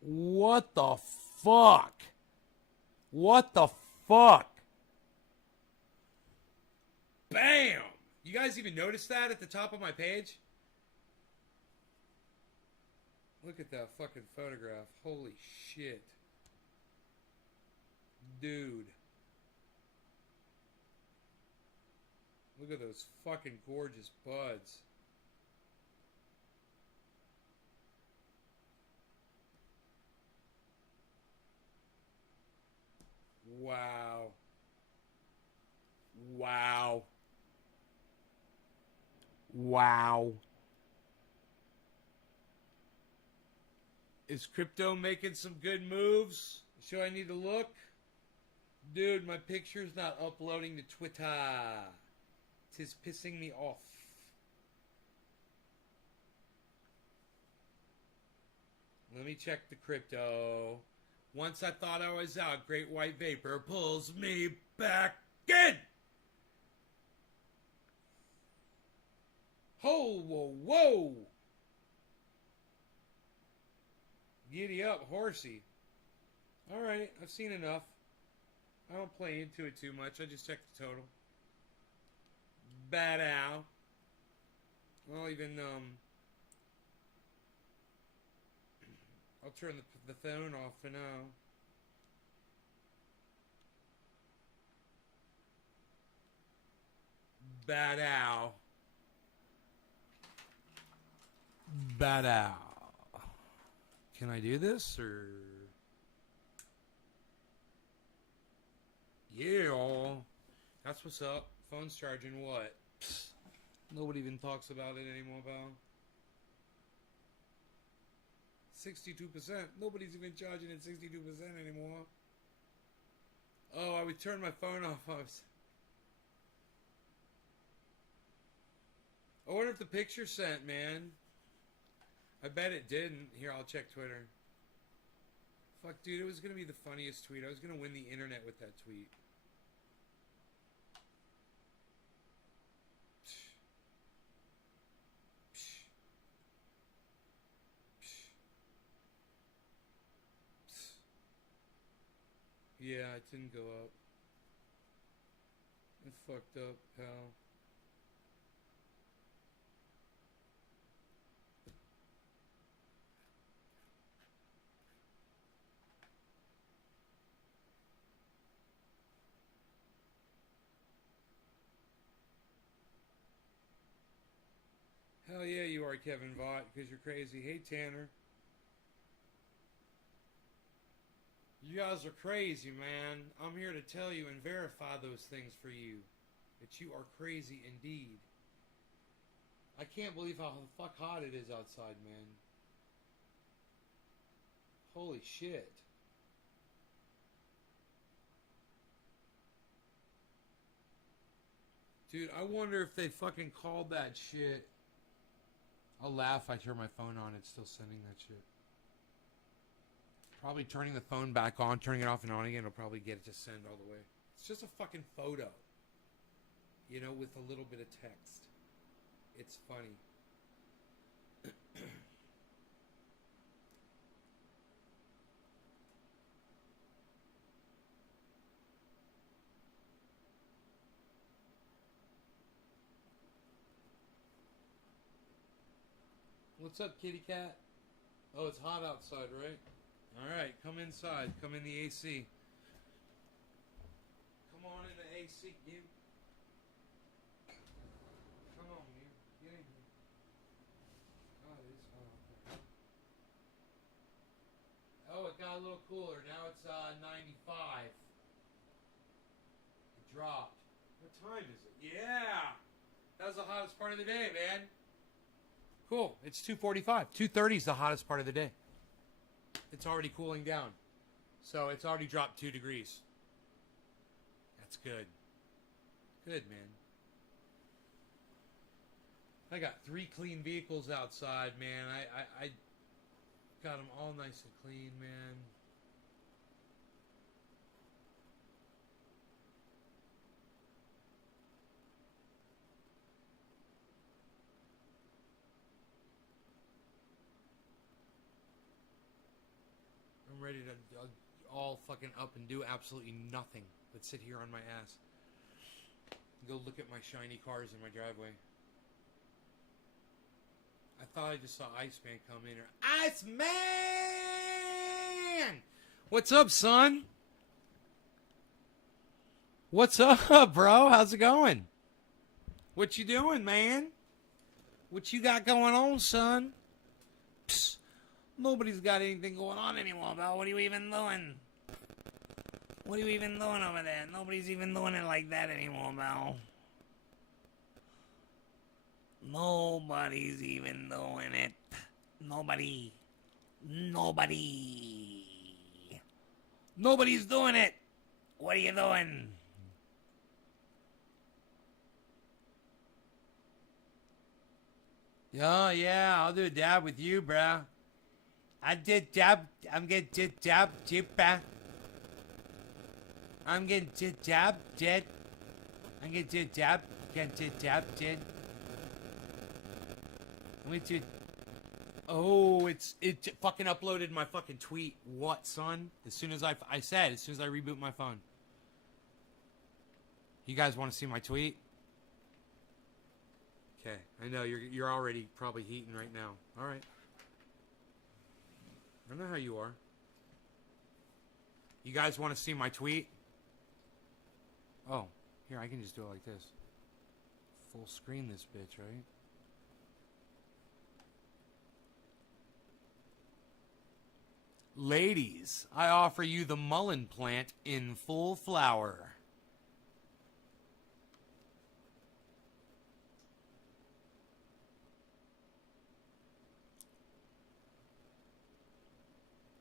What the fuck? What the fuck? Bam! You guys even notice that at the top of my page? Look at that fucking photograph. Holy shit. Dude. Look at those fucking gorgeous buds. Wow. Wow. Wow. Is crypto making some good moves? Should I need to look? Dude, my picture's not uploading to Twitter. 'Tis pissing me off. Let me check the crypto. Once I thought I was out, Great White Vapor pulls me back in. Ho, whoa, whoa. Giddy up, horsey. Alright, I've seen enough. I don't play into it too much. I just check the total. Bad ow. I'll even, I'll turn the phone off for now. Bad ow. Bad ow. Can I do this, or? Yeah. That's what's up. Phone's charging what? Psst. Nobody even talks about it anymore, pal. 62%. Nobody's even charging at 62% anymore. Oh, I would turn my phone off. I wonder if the picture sent, man. I bet it didn't. Here, I'll check Twitter. Fuck, dude, it was going to be the funniest tweet. I was going to win the internet with that tweet. Yeah, it didn't go up. It fucked up, pal. Hell yeah, you are, Kevin Vaught, because you're crazy. Hey, Tanner. You guys are crazy, man. I'm here to tell you and verify those things for you. That you are crazy indeed. I can't believe how the fuck hot it is outside, man. Holy shit. Dude, I wonder if they fucking called that shit. I'll laugh if I turn my phone on. It's still sending that shit. Probably turning the phone back on, turning it off and on again will probably get it to send all the way. It's just a fucking photo. You know, with a little bit of text. It's funny. What's up, kitty cat? Oh, it's hot outside, right? Alright, come inside. Come in the AC. Come on in the AC, you. Come on, you. Get in here. God, it's hot. Oh, it got a little cooler. Now it's 95. It dropped. What time is it? Yeah! That was the hottest part of the day, man. Cool. It's 2:45. 2:30 is the hottest part of the day. It's already cooling down. So it's already dropped 2 degrees. That's good. Good, man. I got 3 clean vehicles outside, man. I got them all nice and clean, man. I'm ready to all fucking up and do absolutely nothing but sit here on my ass. Go look at my shiny cars in my driveway. I thought I just saw Iceman come in here. Iceman! What's up, son? What's up, bro? How's it going? What you doing, man? What you got going on, son? Psst. Nobody's got anything going on anymore, bro. What are you even doing? What are you even doing over there? Nobody's even doing it like that anymore, bro. Nobody's even doing it. Nobody. Nobody's doing it. What are you doing? Oh, yeah, I'll do a dab with you, bruh. I did dab. I'm getting did dab, jibba. I'm getting did dab, did. I'm getting did dab, get did dab, did. Let me do. Oh, it fucking uploaded my fucking tweet. What, son? As soon as I reboot my phone. You guys want to see my tweet? Okay, I know you're already probably heating right now. All right. I know how you are. You guys want to see my tweet? Oh, here, I can just do it like this. Full screen this bitch, right? Ladies, I offer you the mullein plant in full flower.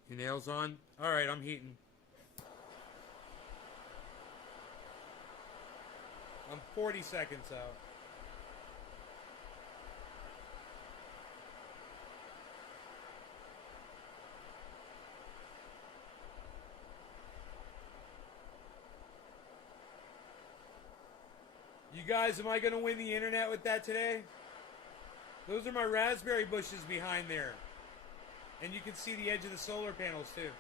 Your nails on? Alright, I'm heating. I'm 40 seconds out. You guys, am I going to win the internet with that today? Those are my raspberry bushes behind there. And you can see the edge of the solar panels too.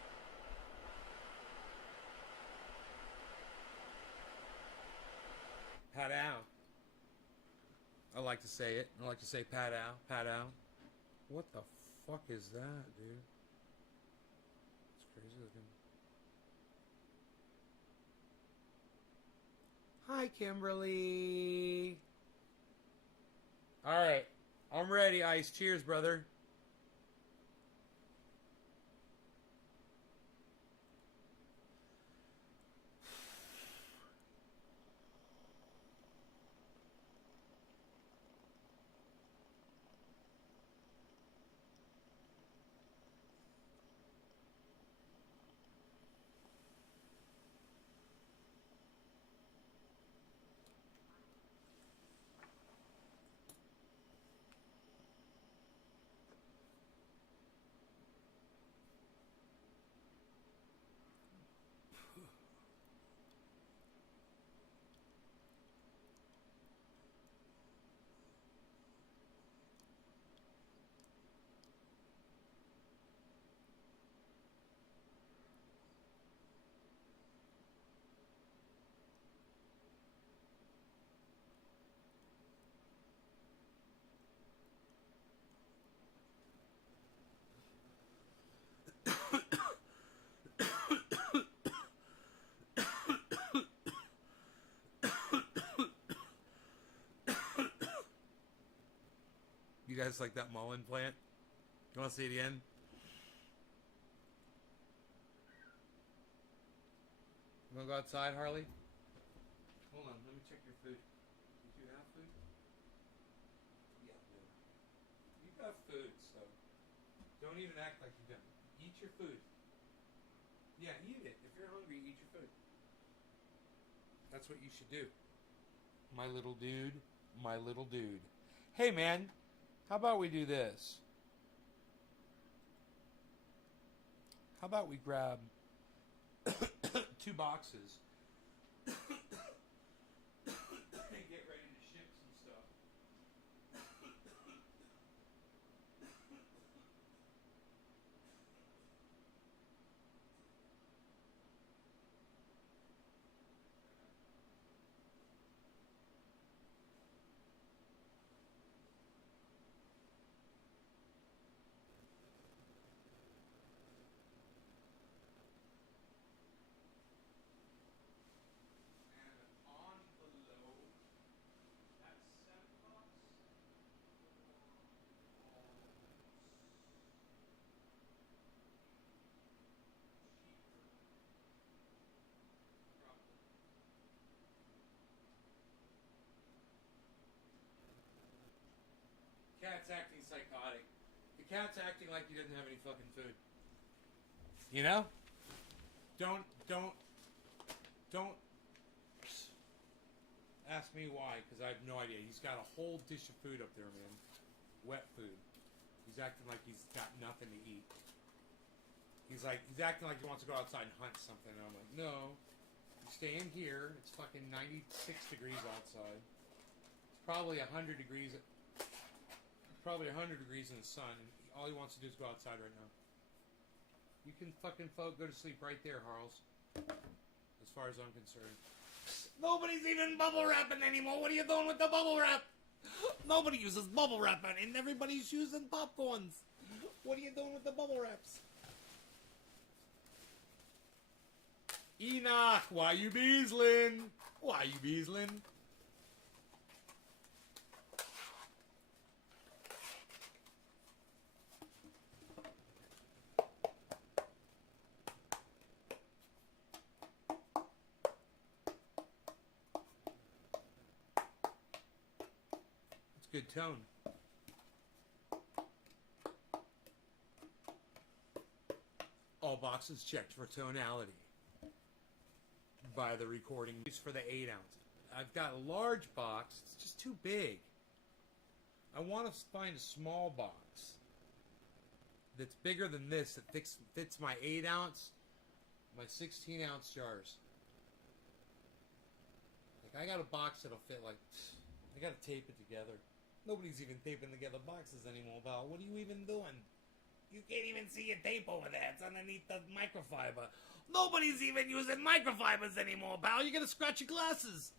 Pat out. I like to say it. I like to say pat out, pat out. What the fuck is that, dude? It's crazy looking. Hi, Kimberly. All right, I'm ready, Ice. Cheers, brother. guys like that mullen plant? You want to see it again? You want to go outside, Harley? Hold on, let me check your food. Did you have food? Yeah, man. You got food, so don't even act like you don't. Eat your food. Yeah, eat it. If you're hungry, eat your food. That's what you should do. My little dude. My little dude. Hey, man. How about we do this? How about we grab 2 boxes and get ready to ship some stuff? Cat's acting psychotic. The cat's acting like he doesn't have any fucking food. You know? Don't ask me why, because I have no idea. He's got a whole dish of food up there, man. Wet food. He's acting like he's got nothing to eat. He's acting like he wants to go outside and hunt something. And I'm like, no. You stay in here. It's fucking 96 degrees outside. It's probably 100 degrees. Probably 100 degrees in the sun. All he wants to do is go outside right now. You can fucking go to sleep right there, Harles. As far as I'm concerned. Nobody's even bubble wrapping anymore. What are you doing with the bubble wrap? Nobody uses bubble wrap, and everybody's using popcorns. What are you doing with the bubble wraps? Enoch, why you beesling? Why you beesling? Good tone. All boxes checked for tonality by the recording. For the 8 ounce. I've got a large box. It's just too big. I want to find a small box that's bigger than this that fits my 8 ounce, my 16 ounce jars. Like I got a box that'll fit like. I gotta tape it together. Nobody's even taping together boxes anymore, Val. What are you even doing? You can't even see your tape over there. It's underneath the microfiber. Nobody's even using microfibers anymore, pal. You're gonna scratch your glasses.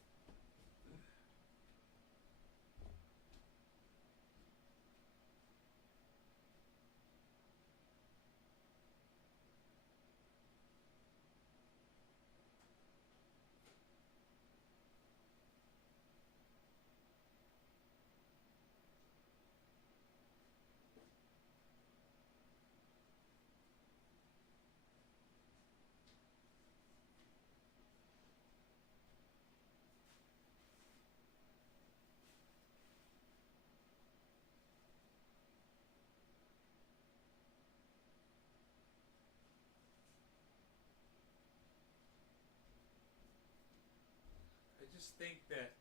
I just think that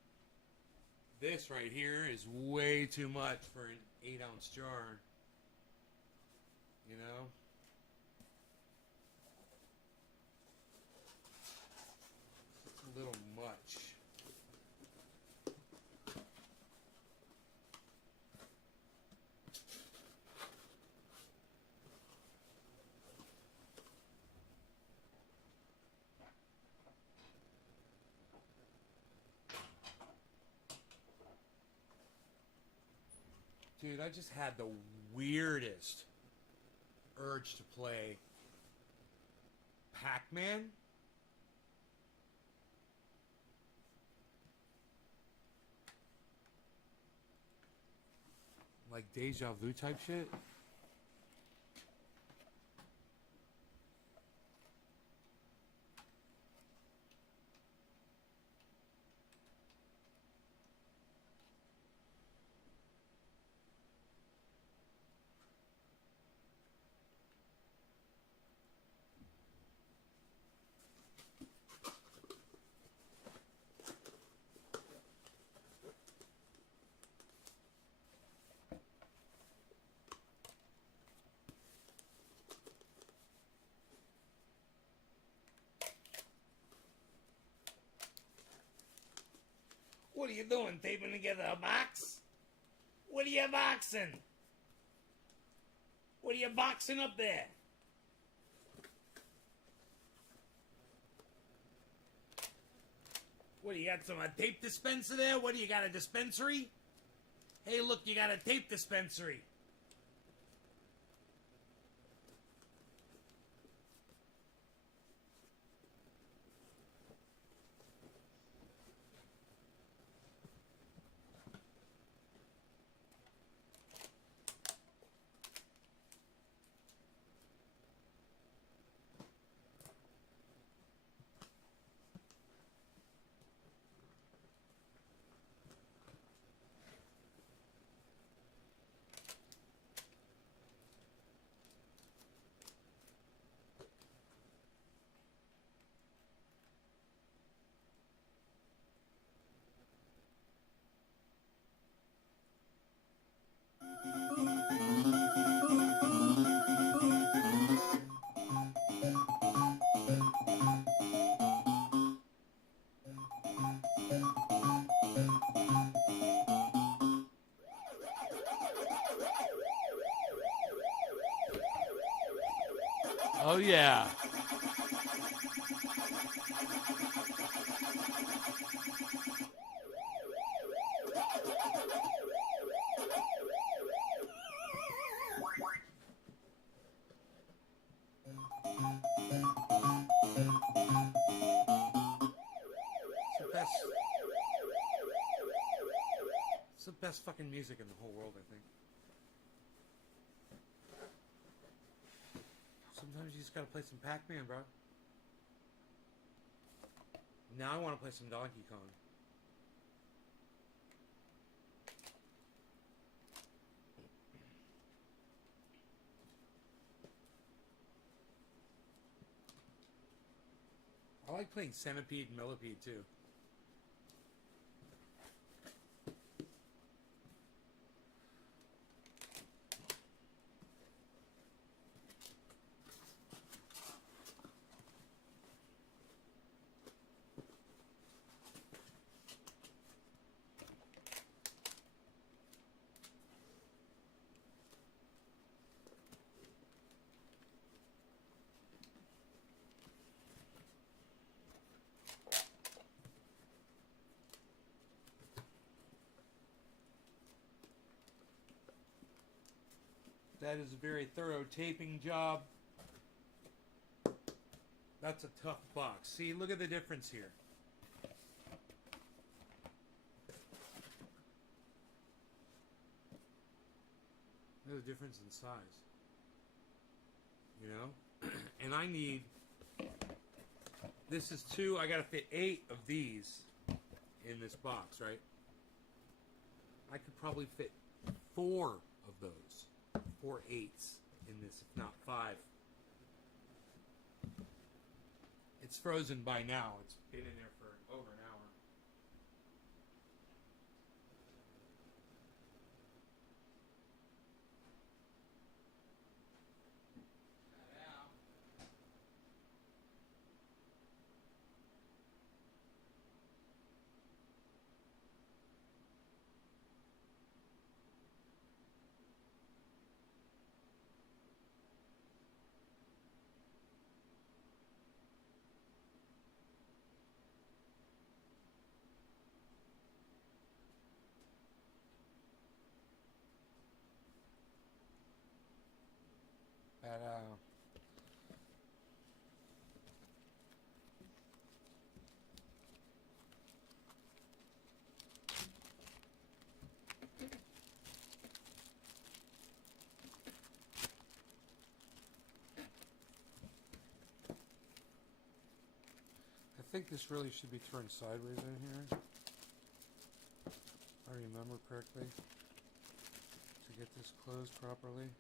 this right here is way too much for an 8 ounce jar. You know? It's a little much. Dude, I just had the weirdest urge to play Pac-Man. Like deja vu type shit? What are you doing? Taping together a box? What are you boxing? What are you boxing up there? What do you got? Some tape dispenser there? What do you got? A dispensary? Hey, look, you got a tape dispensary. Oh, yeah. It's the best fucking music in the whole world, I think. Sometimes you just gotta play some Pac-Man, bro. Now I want to play some Donkey Kong. I like playing Centipede and Millipede too. That is a very thorough taping job. That's a tough box. See, look at the difference here. There's a difference in size. You know? And I need... This is 2. I gotta fit 8 of these in this box, right? I could probably fit 4 of those. 4 8s in this, if not 5. It's frozen by now. It's been in there for over an hour. think this really should be turned sideways in here. If I remember correctly. To get this closed properly.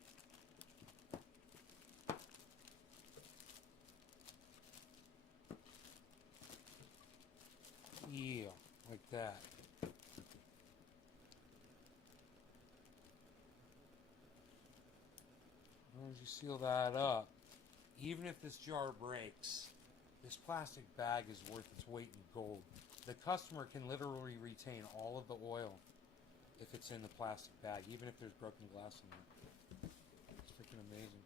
Yeah, like that. As long as you seal that up, even if this jar breaks, this plastic bag is worth its weight in gold. The customer can literally retain all of the oil if it's in the plastic bag, even if there's broken glass in there. It's freaking amazing.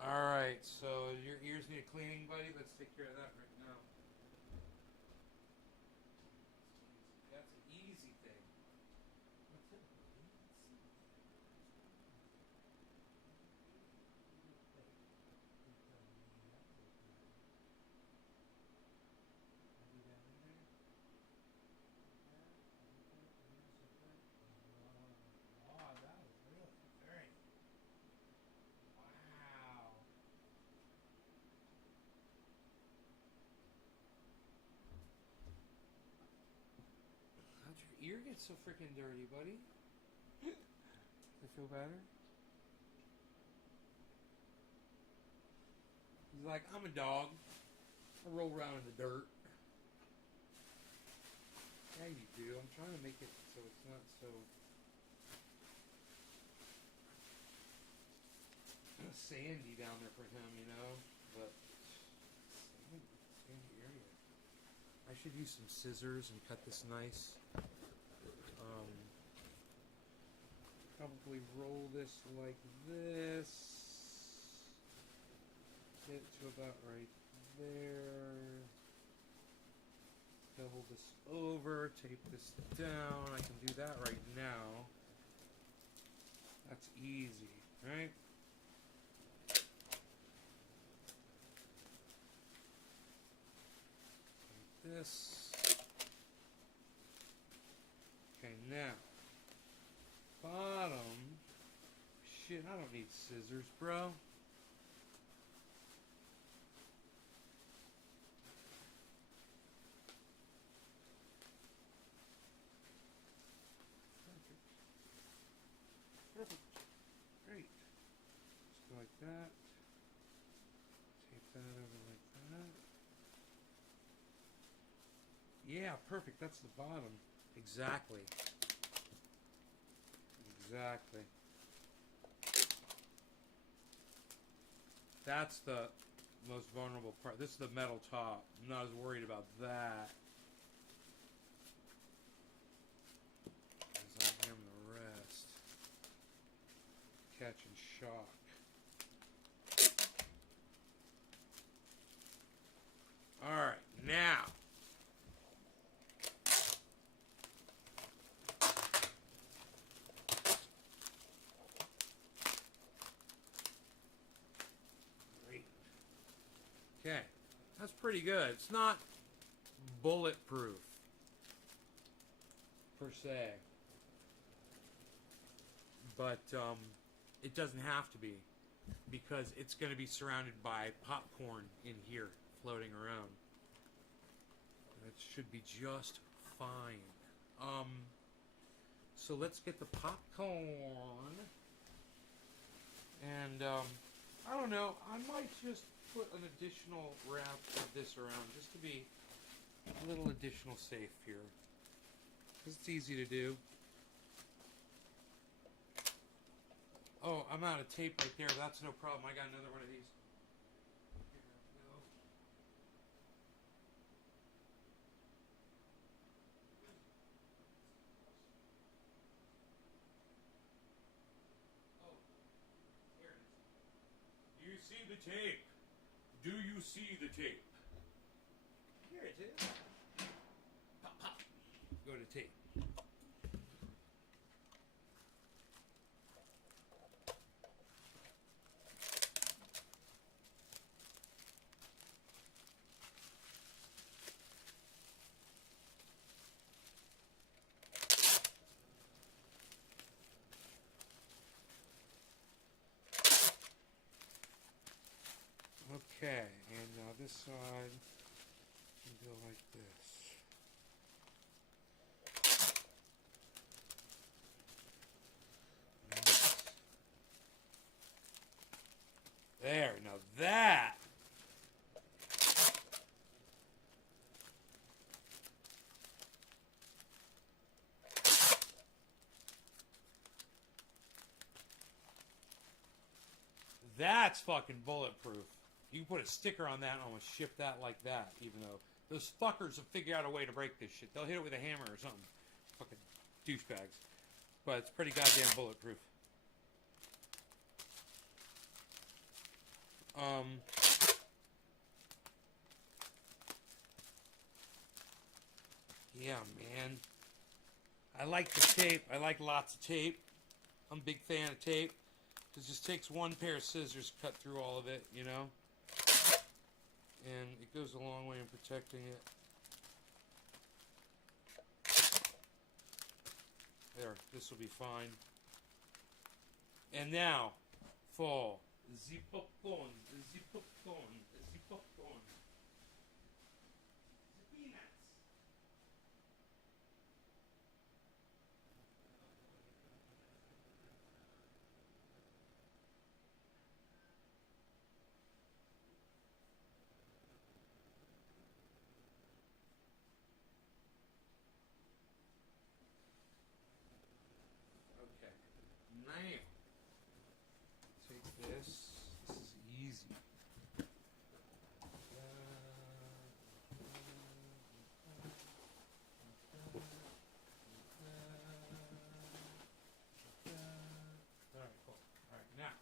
Alright, so your ears need a cleaning, buddy. Let's take care of that right now. That's an easy thing. What's it? How'd your ear get so freaking dirty, buddy? Does it feel better? He's like, I'm a dog. I roll around in the dirt. Yeah, you do. I'm trying to make it so it's not so sandy down there for him, you know? But sandy area. I should use some scissors and cut this nice. Probably roll this like this. Get it to about right there. Double this over, tape this down. I can do that right now. That's easy, right? Like this. Okay, now. Bottom. Shit, I don't need scissors, bro. Perfect. Great. Just go like that. Tape that over like that. Yeah, perfect. That's the bottom. Exactly. Exactly. That's the most vulnerable part. This is the metal top. I'm not as worried about that as I am the rest. Catch and shock. Alright, now. Great. Okay, that's pretty good. It's not bulletproof, per se. But, it doesn't have to be, because it's going to be surrounded by popcorn in here floating around. That should be just fine. So let's get the popcorn. And I don't know, I might just put an additional wrap of this around just to be a little additional safe here, because it's easy to do. Oh, I'm out of tape right there. That's no problem. I got another one of these. Here we go. Oh, here it is. Do you see the tape? Do you see the tape? Here it is. Pop, pop. Go to tape. Okay, and now this side can go like this. Nice. There, now that that's fucking bulletproof. You can put a sticker on that and almost ship that like that, even though those fuckers will figure out a way to break this shit. They'll hit it with a hammer or something. Fucking douchebags. But it's pretty goddamn bulletproof. Yeah, man. I like the tape. I like lots of tape. I'm a big fan of tape. It just takes one pair of scissors to cut through all of it, you know? And it goes a long way in protecting it. There, this will be fine. And now, for the popcorn, the popcorn, the popcorn. The peanuts. Okay, now take this. This is easy. Alright, cool. Alright, now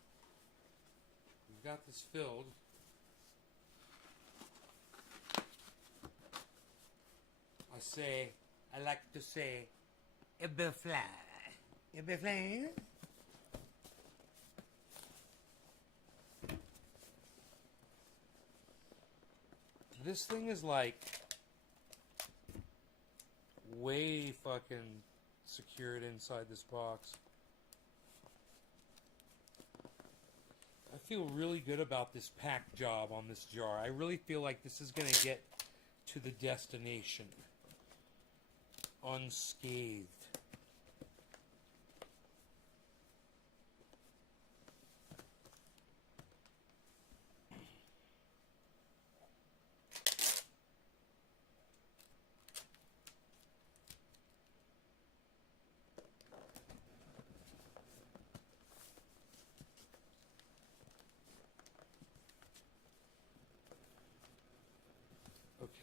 we've got this filled. I like to say, it be fly. It be fly. This thing is like way fucking secured inside this box. I feel really good about this pack job on this jar. I really feel like this is going to get to the destination unscathed.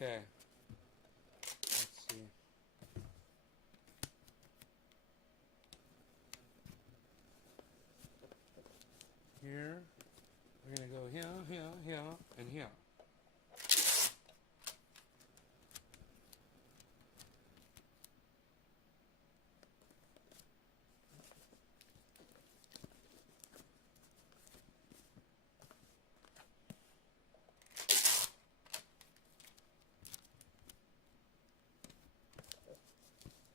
Okay. Let's see. Here. We're going to go here, here, here, and here.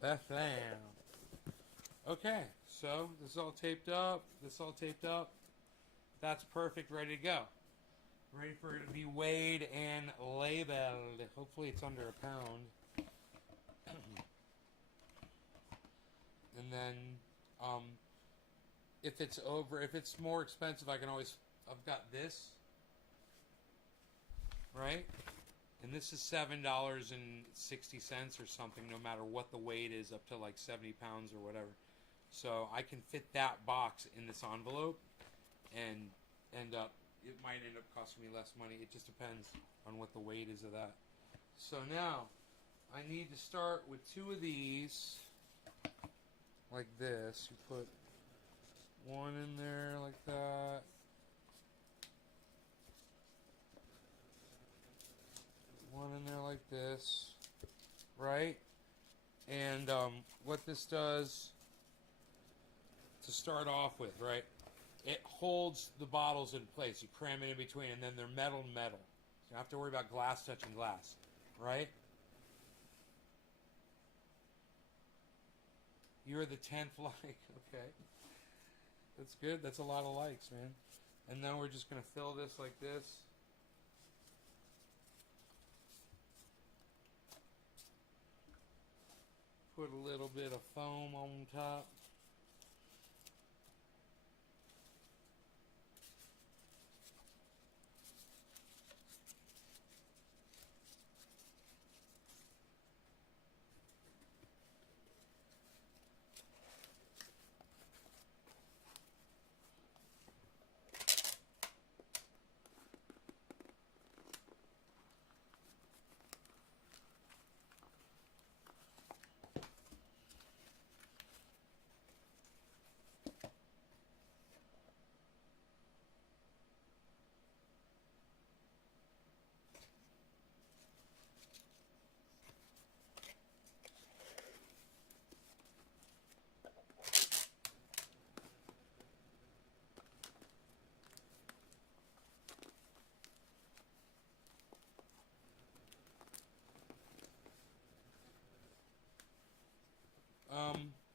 Bethlehem. Okay, so this is all taped up. This all taped up. That's perfect, ready to go. Ready for it to be weighed and labeled. Hopefully it's under a pound. And then, if it's more expensive, I can always, I've got this, right? And this is $7.60 or something, no matter what the weight is, up to like 70 pounds or whatever. So I can fit that box in this envelope and it might end up costing me less money. It just depends on what the weight is of that. So now I need to start with two of these like this. You put one in there like that. One in there like this, right? And what this does to start off with, right? It holds the bottles in place. You cram it in between, and then they're metal to metal. So you don't have to worry about glass touching glass, right? You're the 10th like, okay. That's good. That's a lot of likes, man. And then we're just going to fill this like this. Put a little bit of foam on top.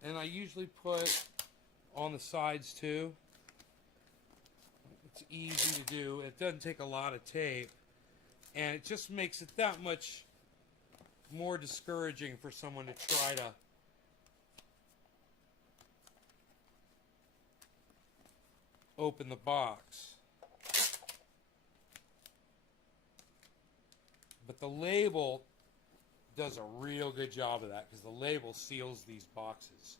And I usually put on the sides too. It's easy to do. It doesn't take a lot of tape. And it just makes it that much more discouraging for someone to try to open the box. But the label does a real good job of that because the label seals these boxes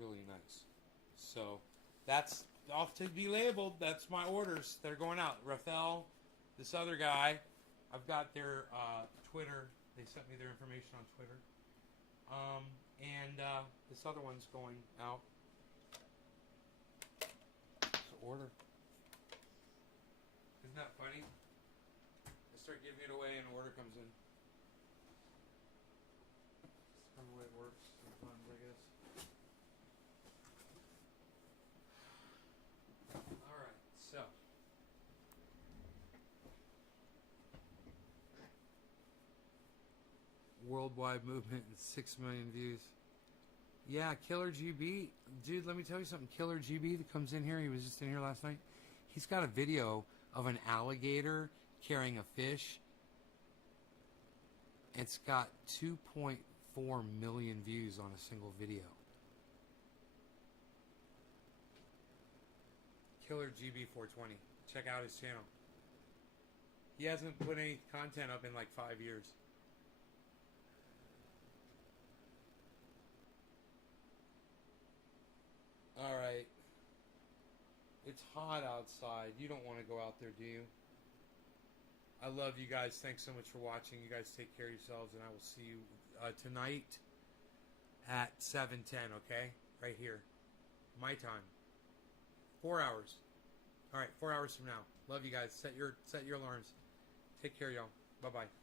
really nice. So that's off to be labeled. That's my orders. They're going out. Rafael, this other guy, I've got their Twitter. They sent me their information on Twitter. And this other one's going out. So order. Isn't that funny? I start giving it away and an order comes in. That's kind of the way it works sometimes, I guess. Alright, so. Worldwide movement and 6 million views. Yeah, Killer GB. Dude, let me tell you something. Killer GB that comes in here, he was just in here last night. He's got a video of an alligator carrying a fish. It's got 2.4 million views on a single video. Killer GB420. Check out his channel. He hasn't put any content up in like 5 years. Alright. It's hot outside. You don't want to go out there, do you? I love you guys. Thanks so much for watching. You guys take care of yourselves, and I will see you tonight at 7:10, okay? Right here. My time. 4 hours. Alright, 4 hours from now. Love you guys. Set your alarms. Take care, y'all. Bye-bye.